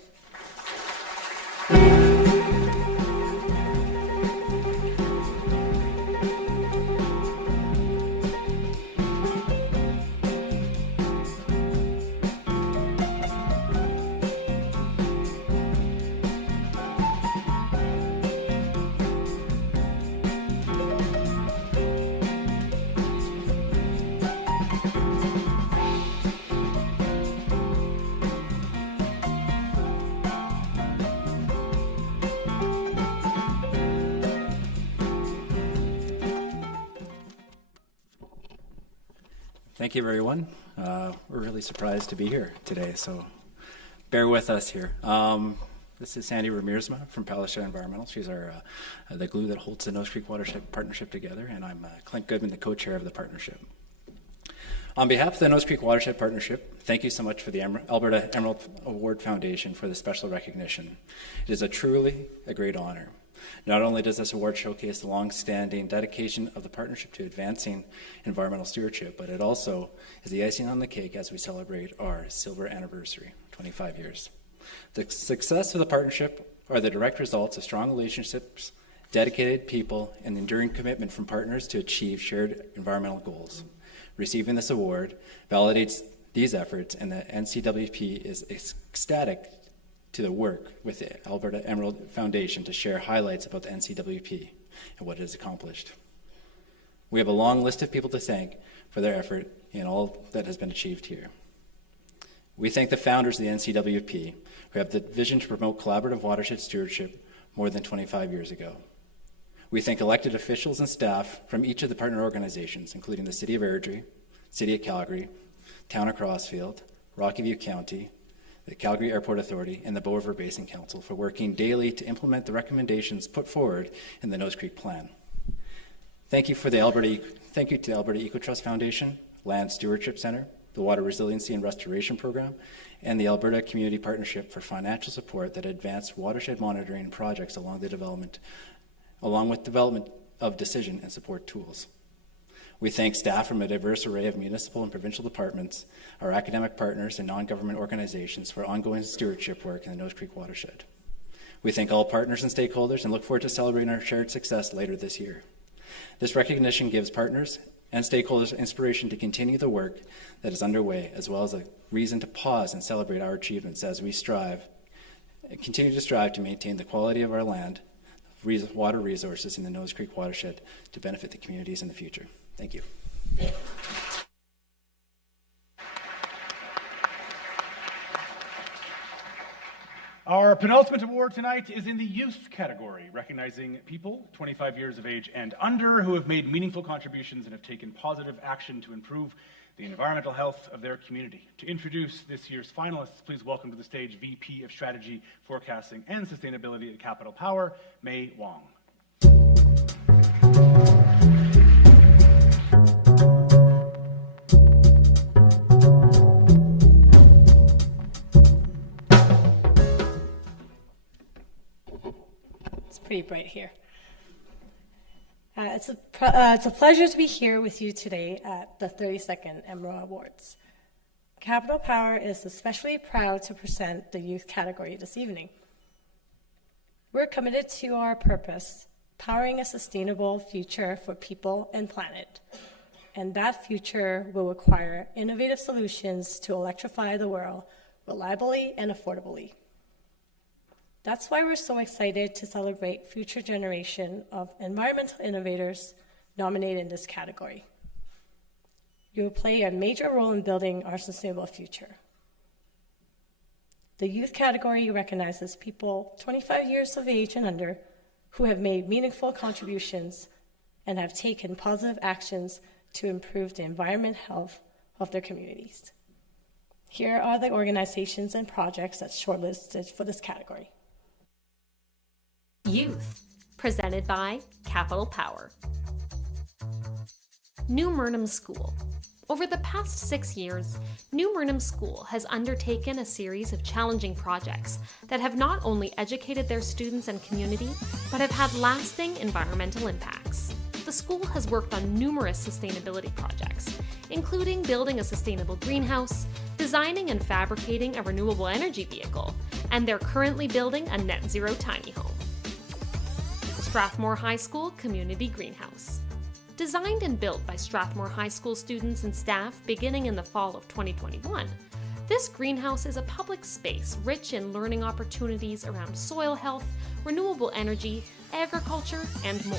Thank you, everyone. We're really surprised to be here today, so bear with us here. This is Sandy Ramirzma from Palestine Environmental. She's the glue that holds the Nose Creek Watershed Partnership together, and I'm Clint Goodman, the co-chair of the partnership. On behalf of the Nose Creek Watershed Partnership, thank you so much for the Alberta Emerald Award Foundation for the special recognition. It is truly a great honor. Not only does this award showcase the long-standing dedication of the partnership to advancing environmental stewardship, but it also is the icing on the cake as we celebrate our silver anniversary, 25 years. The success of the partnership are the direct results of strong relationships, dedicated people, and enduring commitment from partners to achieve shared environmental goals. Receiving this award validates these efforts, and the NCWP is ecstatic to the work with the Alberta Emerald Foundation to share highlights about the NCWP and what it has accomplished. We have a long list of people to thank for their effort in all that has been achieved here. We thank the founders of the NCWP who have the vision to promote collaborative watershed stewardship, more than 25 years ago. We thank elected officials and staff from each of the partner organizations, including the City of Airdrie, City of Calgary, Town of Crossfield, Rocky View County, the Calgary Airport Authority, and the Bow River Basin Council for working daily to implement the recommendations put forward in the Nose Creek Plan. Thank you to the Alberta Eco Trust Foundation, Land Stewardship Center, the Water Resiliency and Restoration Program, and the Alberta Community Partnership for financial support that advanced watershed monitoring projects along with development of decision and support tools. We thank staff from a diverse array of municipal and provincial departments, our academic partners, and non-government organizations for ongoing stewardship work in the Nose Creek watershed. We thank all partners and stakeholders and look forward to celebrating our shared success later this year. This recognition gives partners and stakeholders inspiration to continue the work that is underway, as well as a reason to pause and celebrate our achievements as we continue to strive to maintain the quality of our land, water resources in the Nose Creek watershed to benefit the communities in the future. Thank you. Our penultimate award tonight is in the youth category, recognizing people 25 years of age and under who have made meaningful contributions and have taken positive action to improve the environmental health of their community. To introduce this year's finalists, please welcome to the stage VP of Strategy, Forecasting and Sustainability at Capital Power, Mei Wong. Pretty bright here. It's a pleasure to be here with you today at the 32nd Emerald Awards. Capital Power is especially proud to present the youth category this evening. We're committed to our purpose, powering a sustainable future for people and planet. And that future will require innovative solutions to electrify the world reliably and affordably. That's why we're so excited to celebrate future generation of environmental innovators nominated in this category. You will play a major role in building our sustainable future. The youth category recognizes people 25 years of age and under who have made meaningful contributions and have taken positive actions to improve the environmental health of their communities. Here are the organizations and projects that's shortlisted for this category. Youth, presented by Capital Power. New Murnham School. Over the past 6 years, New Murnham School has undertaken a series of challenging projects that have not only educated their students and community, but have had lasting environmental impacts. The school has worked on numerous sustainability projects, including building a sustainable greenhouse, designing and fabricating a renewable energy vehicle, and they're currently building a net zero tiny home. Strathmore High School Community Greenhouse. Designed and built by Strathmore High School students and staff beginning in the fall of 2021, this greenhouse is a public space rich in learning opportunities around soil health, renewable energy, agriculture, and more.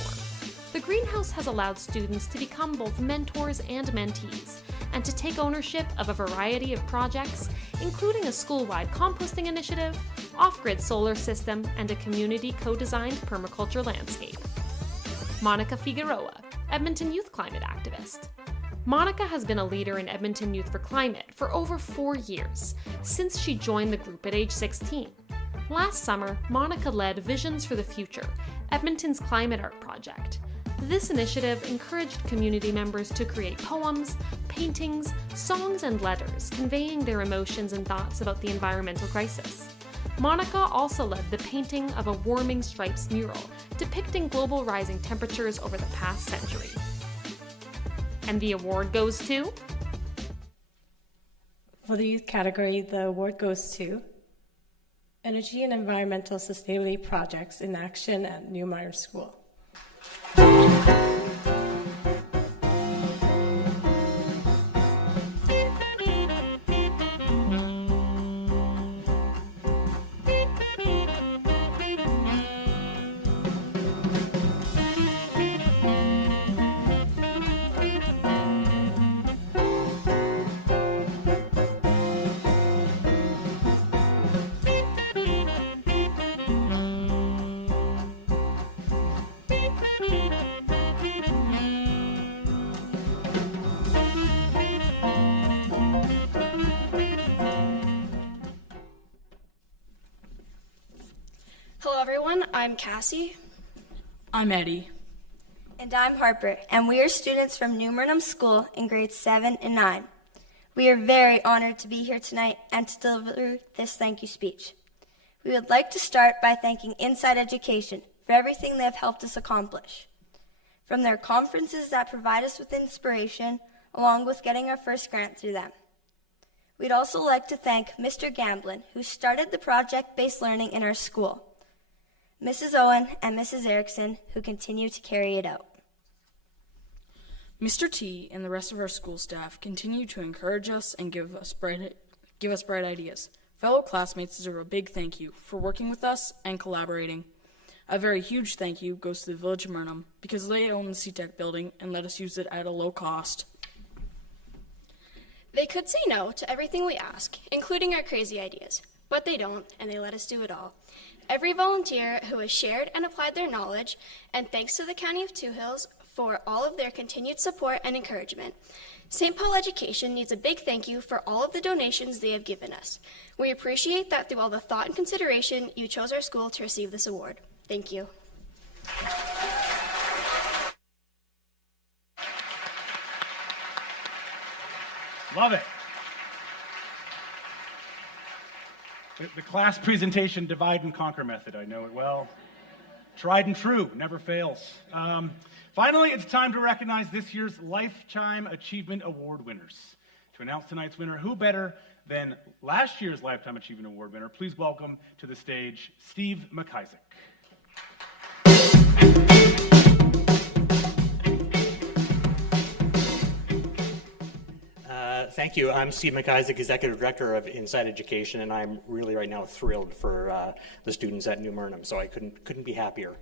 The greenhouse has allowed students to become both mentors and mentees, and to take ownership of a variety of projects, including a school-wide composting initiative, off-grid solar system, and a community co-designed permaculture landscape. Monica Figueroa, Edmonton Youth Climate Activist. Monica has been a leader in Edmonton Youth for Climate for over 4 years, since she joined the group at age 16. Last summer, Monica led Visions for the Future, Edmonton's climate art project. This initiative encouraged community members to create poems, paintings, songs, and letters conveying their emotions and thoughts about the environmental crisis. Monica also led the painting of a Warming Stripes mural depicting global rising temperatures over the past century. And the award goes to? For the youth category, the award goes to Energy and Environmental Sustainability Projects in Action at New Murnham School. everyone, I'm Cassie. I'm Eddie. And I'm Harper, and we are students from New Murnum School in grades 7 and 9. We are very honored to be here tonight and to deliver this thank you speech. We would like to start by thanking Inside Education for everything they have helped us accomplish. From their conferences that provide us with inspiration, along with getting our first grant through them. We'd also like to thank Mr. Gamblin, who started the project-based learning in our school, Mrs. Owen and Mrs. Erickson, who continue to carry it out. Mr. T and the rest of our school staff continue to encourage us and give us bright ideas. Fellow classmates deserve a big thank you for working with us and collaborating. A very huge thank you goes to the Village of Murnum because they own the CTEC building and let us use it at a low cost. They could say no to everything we ask, including our crazy ideas, but they don't, and they let us do it all. Every volunteer who has shared and applied their knowledge, and thanks to the County of Two Hills for all of their continued support and encouragement. St. Paul Education needs a big thank you for all of the donations they have given us. We appreciate that through all the thought and consideration, you chose our school to receive this award. Thank you. Love it. The class presentation divide and conquer method, I know it well. Tried and true, never fails. Finally, it's time to recognize this year's Lifetime Achievement Award winners. To announce tonight's winner, who better than last year's Lifetime Achievement Award winner? Please welcome to the stage Steve McIsaac. Thank you. I'm Steve McIsaac, Executive Director of Inside Education, and I'm really right now thrilled for the students at New Murnum, so I couldn't be happier.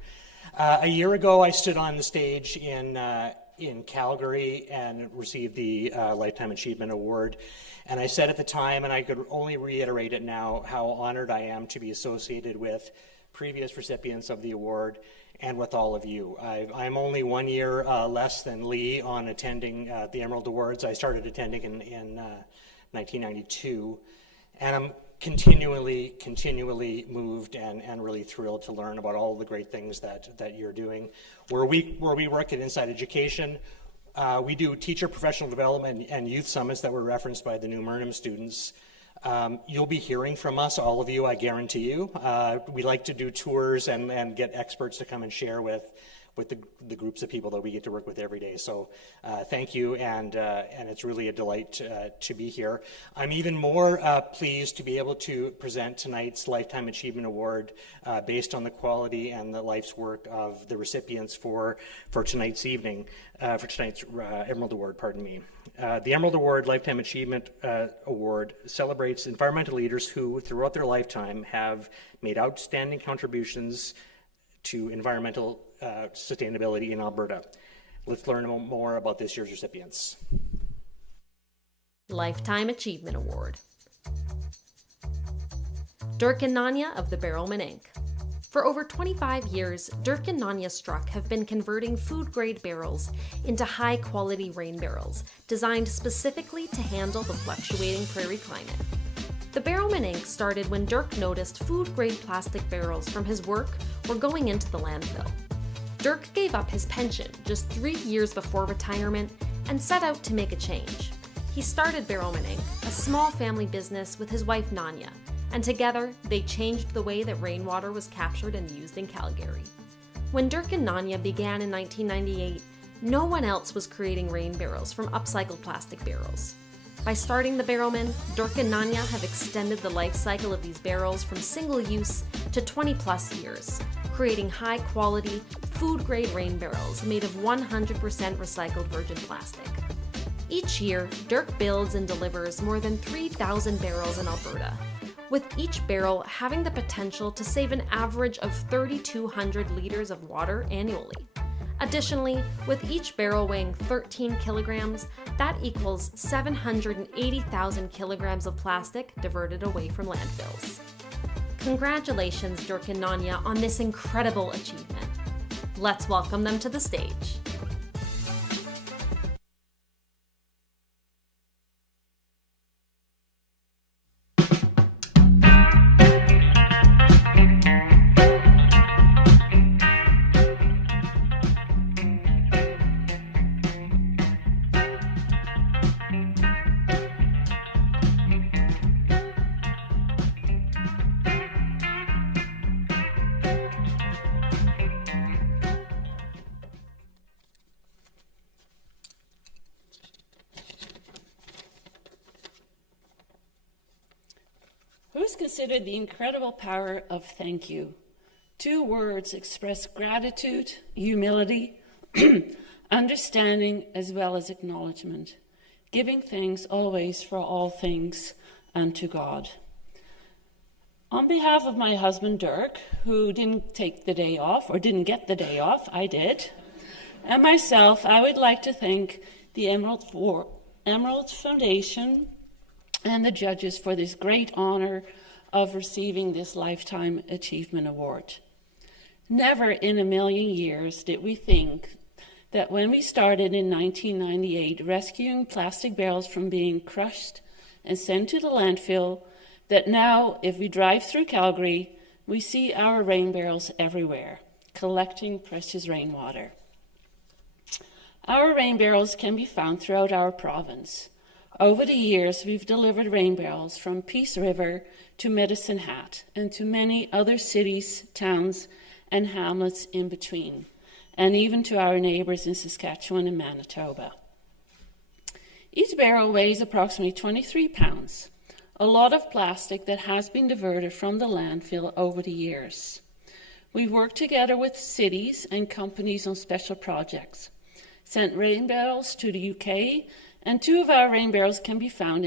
A year ago, I stood on the stage in Calgary and received the Lifetime Achievement Award, and I said at the time, and I could only reiterate it now, how honored I am to be associated with previous recipients of the award and with all of you. I'm only 1 year less than Lee on attending the Emerald Awards. I started attending in 1992, and I'm continually moved and really thrilled to learn about all the great things that you're doing. Where we work at Inside Education, we do teacher professional development and youth summits that were referenced by the New Murnum students. You'll be hearing from us, all of you, I guarantee you. We like to do tours and get experts to come and share with the groups of people that we get to work with every day. So thank you, and it's really a delight to be here. I'm even more pleased to be able to present tonight's Lifetime Achievement Award based on the quality and the life's work of the recipients for tonight's evening, for tonight's Emerald Award, pardon me. The Emerald Award Lifetime Achievement Award celebrates environmental leaders who, throughout their lifetime, have made outstanding contributions to environmental sustainability in Alberta. Let's learn more about this year's recipients. Lifetime Achievement Award. Dirk and Nanya of the Barrelman Inc. For over 25 years, Dirk and Nanya Struck have been converting food-grade barrels into high-quality rain barrels, designed specifically to handle the fluctuating prairie climate. The Barrelman Inc. started when Dirk noticed food-grade plastic barrels from his work were going into the landfill. Dirk gave up his pension just 3 years before retirement and set out to make a change. He started Barrelman Inc., a small family business with his wife Nanya, and together they changed the way that rainwater was captured and used in Calgary. When Dirk and Nanya began in 1998, no one else was creating rain barrels from upcycled plastic barrels. By starting the Barrelman, Dirk and Nanya have extended the life cycle of these barrels from single use to 20 plus years, creating high quality, food grade rain barrels made of 100% recycled virgin plastic. Each year, Dirk builds and delivers more than 3,000 barrels in Alberta, with each barrel having the potential to save an average of 3,200 liters of water annually. Additionally, with each barrel weighing 13 kilograms, that equals 780,000 kilograms of plastic diverted away from landfills. Congratulations, Dirk and Nanya, on this incredible achievement. Let's welcome them to the stage. First, consider the incredible power of thank you. 2 words express gratitude, humility, understanding, as well as acknowledgement. Giving thanks always for all things unto God. On behalf of my husband, Dirk, who didn't take the day off, or didn't get the day off, I did, and myself, I would like to thank the Emerald Foundation and the judges for this great honor of receiving this Lifetime Achievement Award. Never in a million years did we think that when we started in 1998 rescuing plastic barrels from being crushed and sent to the landfill, that now, if we drive through Calgary, we see our rain barrels everywhere, collecting precious rainwater. Our rain barrels can be found throughout our province. Over the years, we've delivered rain barrels from Peace River to Medicine Hat and to many other cities, towns, and hamlets in between, and even to our neighbors in Saskatchewan and Manitoba. Each barrel weighs approximately 23 pounds, a lot of plastic that has been diverted from the landfill over the years. We work together with cities and companies on special projects, sent rain barrels to the UK, and 2 of our rain barrels can be found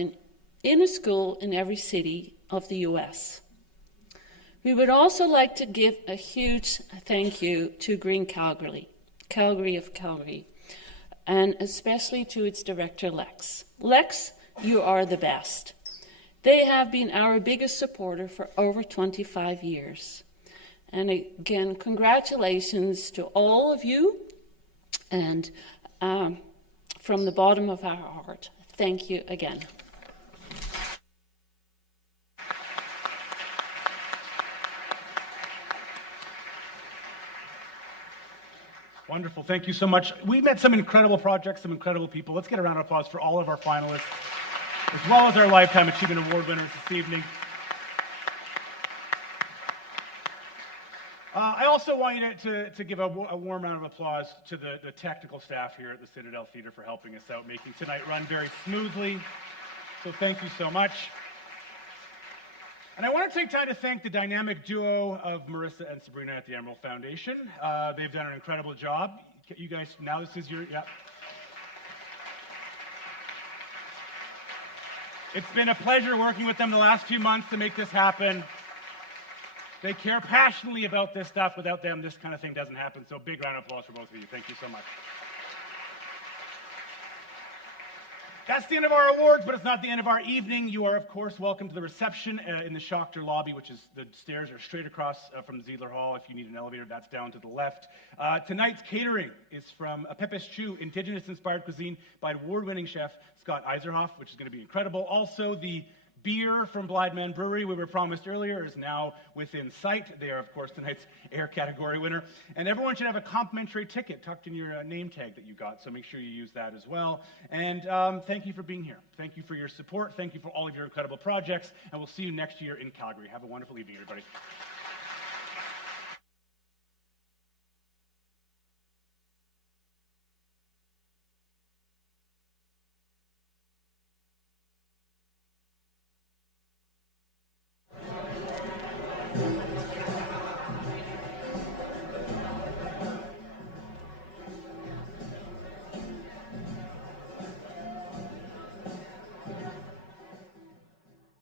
in a school in every city of the US. We would also like to give a huge thank you to Green Calgary of Calgary, and especially to its director, Lex. Lex, you are the best. They have been our biggest supporter for over 25 years. And again, congratulations to all of you, and from the bottom of our heart, thank you again. Wonderful. Thank you so much. We met some incredible projects, some incredible people. Let's get a round of applause for all of our finalists, as well as our Lifetime Achievement Award winners this evening. I also want you to give a warm round of applause to the technical staff here at the Citadel Theatre for helping us out, making tonight run very smoothly. So thank you so much. And I want to take time to thank the dynamic duo of Marissa and Sabrina at the Emerald Foundation. They've done an incredible job. You guys, now this is your, yeah. It's been a pleasure working with them the last few months to make this happen. They care passionately about this stuff. Without them, this kind of thing doesn't happen. So big round of applause for both of you. Thank you so much. That's the end of our awards, but it's not the end of our evening. You are, of course, welcome to the reception in the Schachter lobby, which is the stairs are straight across from the Ziedler Hall. If you need an elevator, that's down to the left. Tonight's catering is from a Pepes Chu, Indigenous-inspired cuisine by award-winning chef Scott Eiserhoff, which is going to be incredible. Also, the beer from Blind Man Brewery, we were promised earlier, is now within sight. They are, of course, tonight's air category winner. And everyone should have a complimentary ticket tucked in your name tag that you got, so make sure you use that as well. And thank you for being here. Thank you for your support. Thank you for all of your incredible projects. And we'll see you next year in Calgary. Have a wonderful evening, everybody.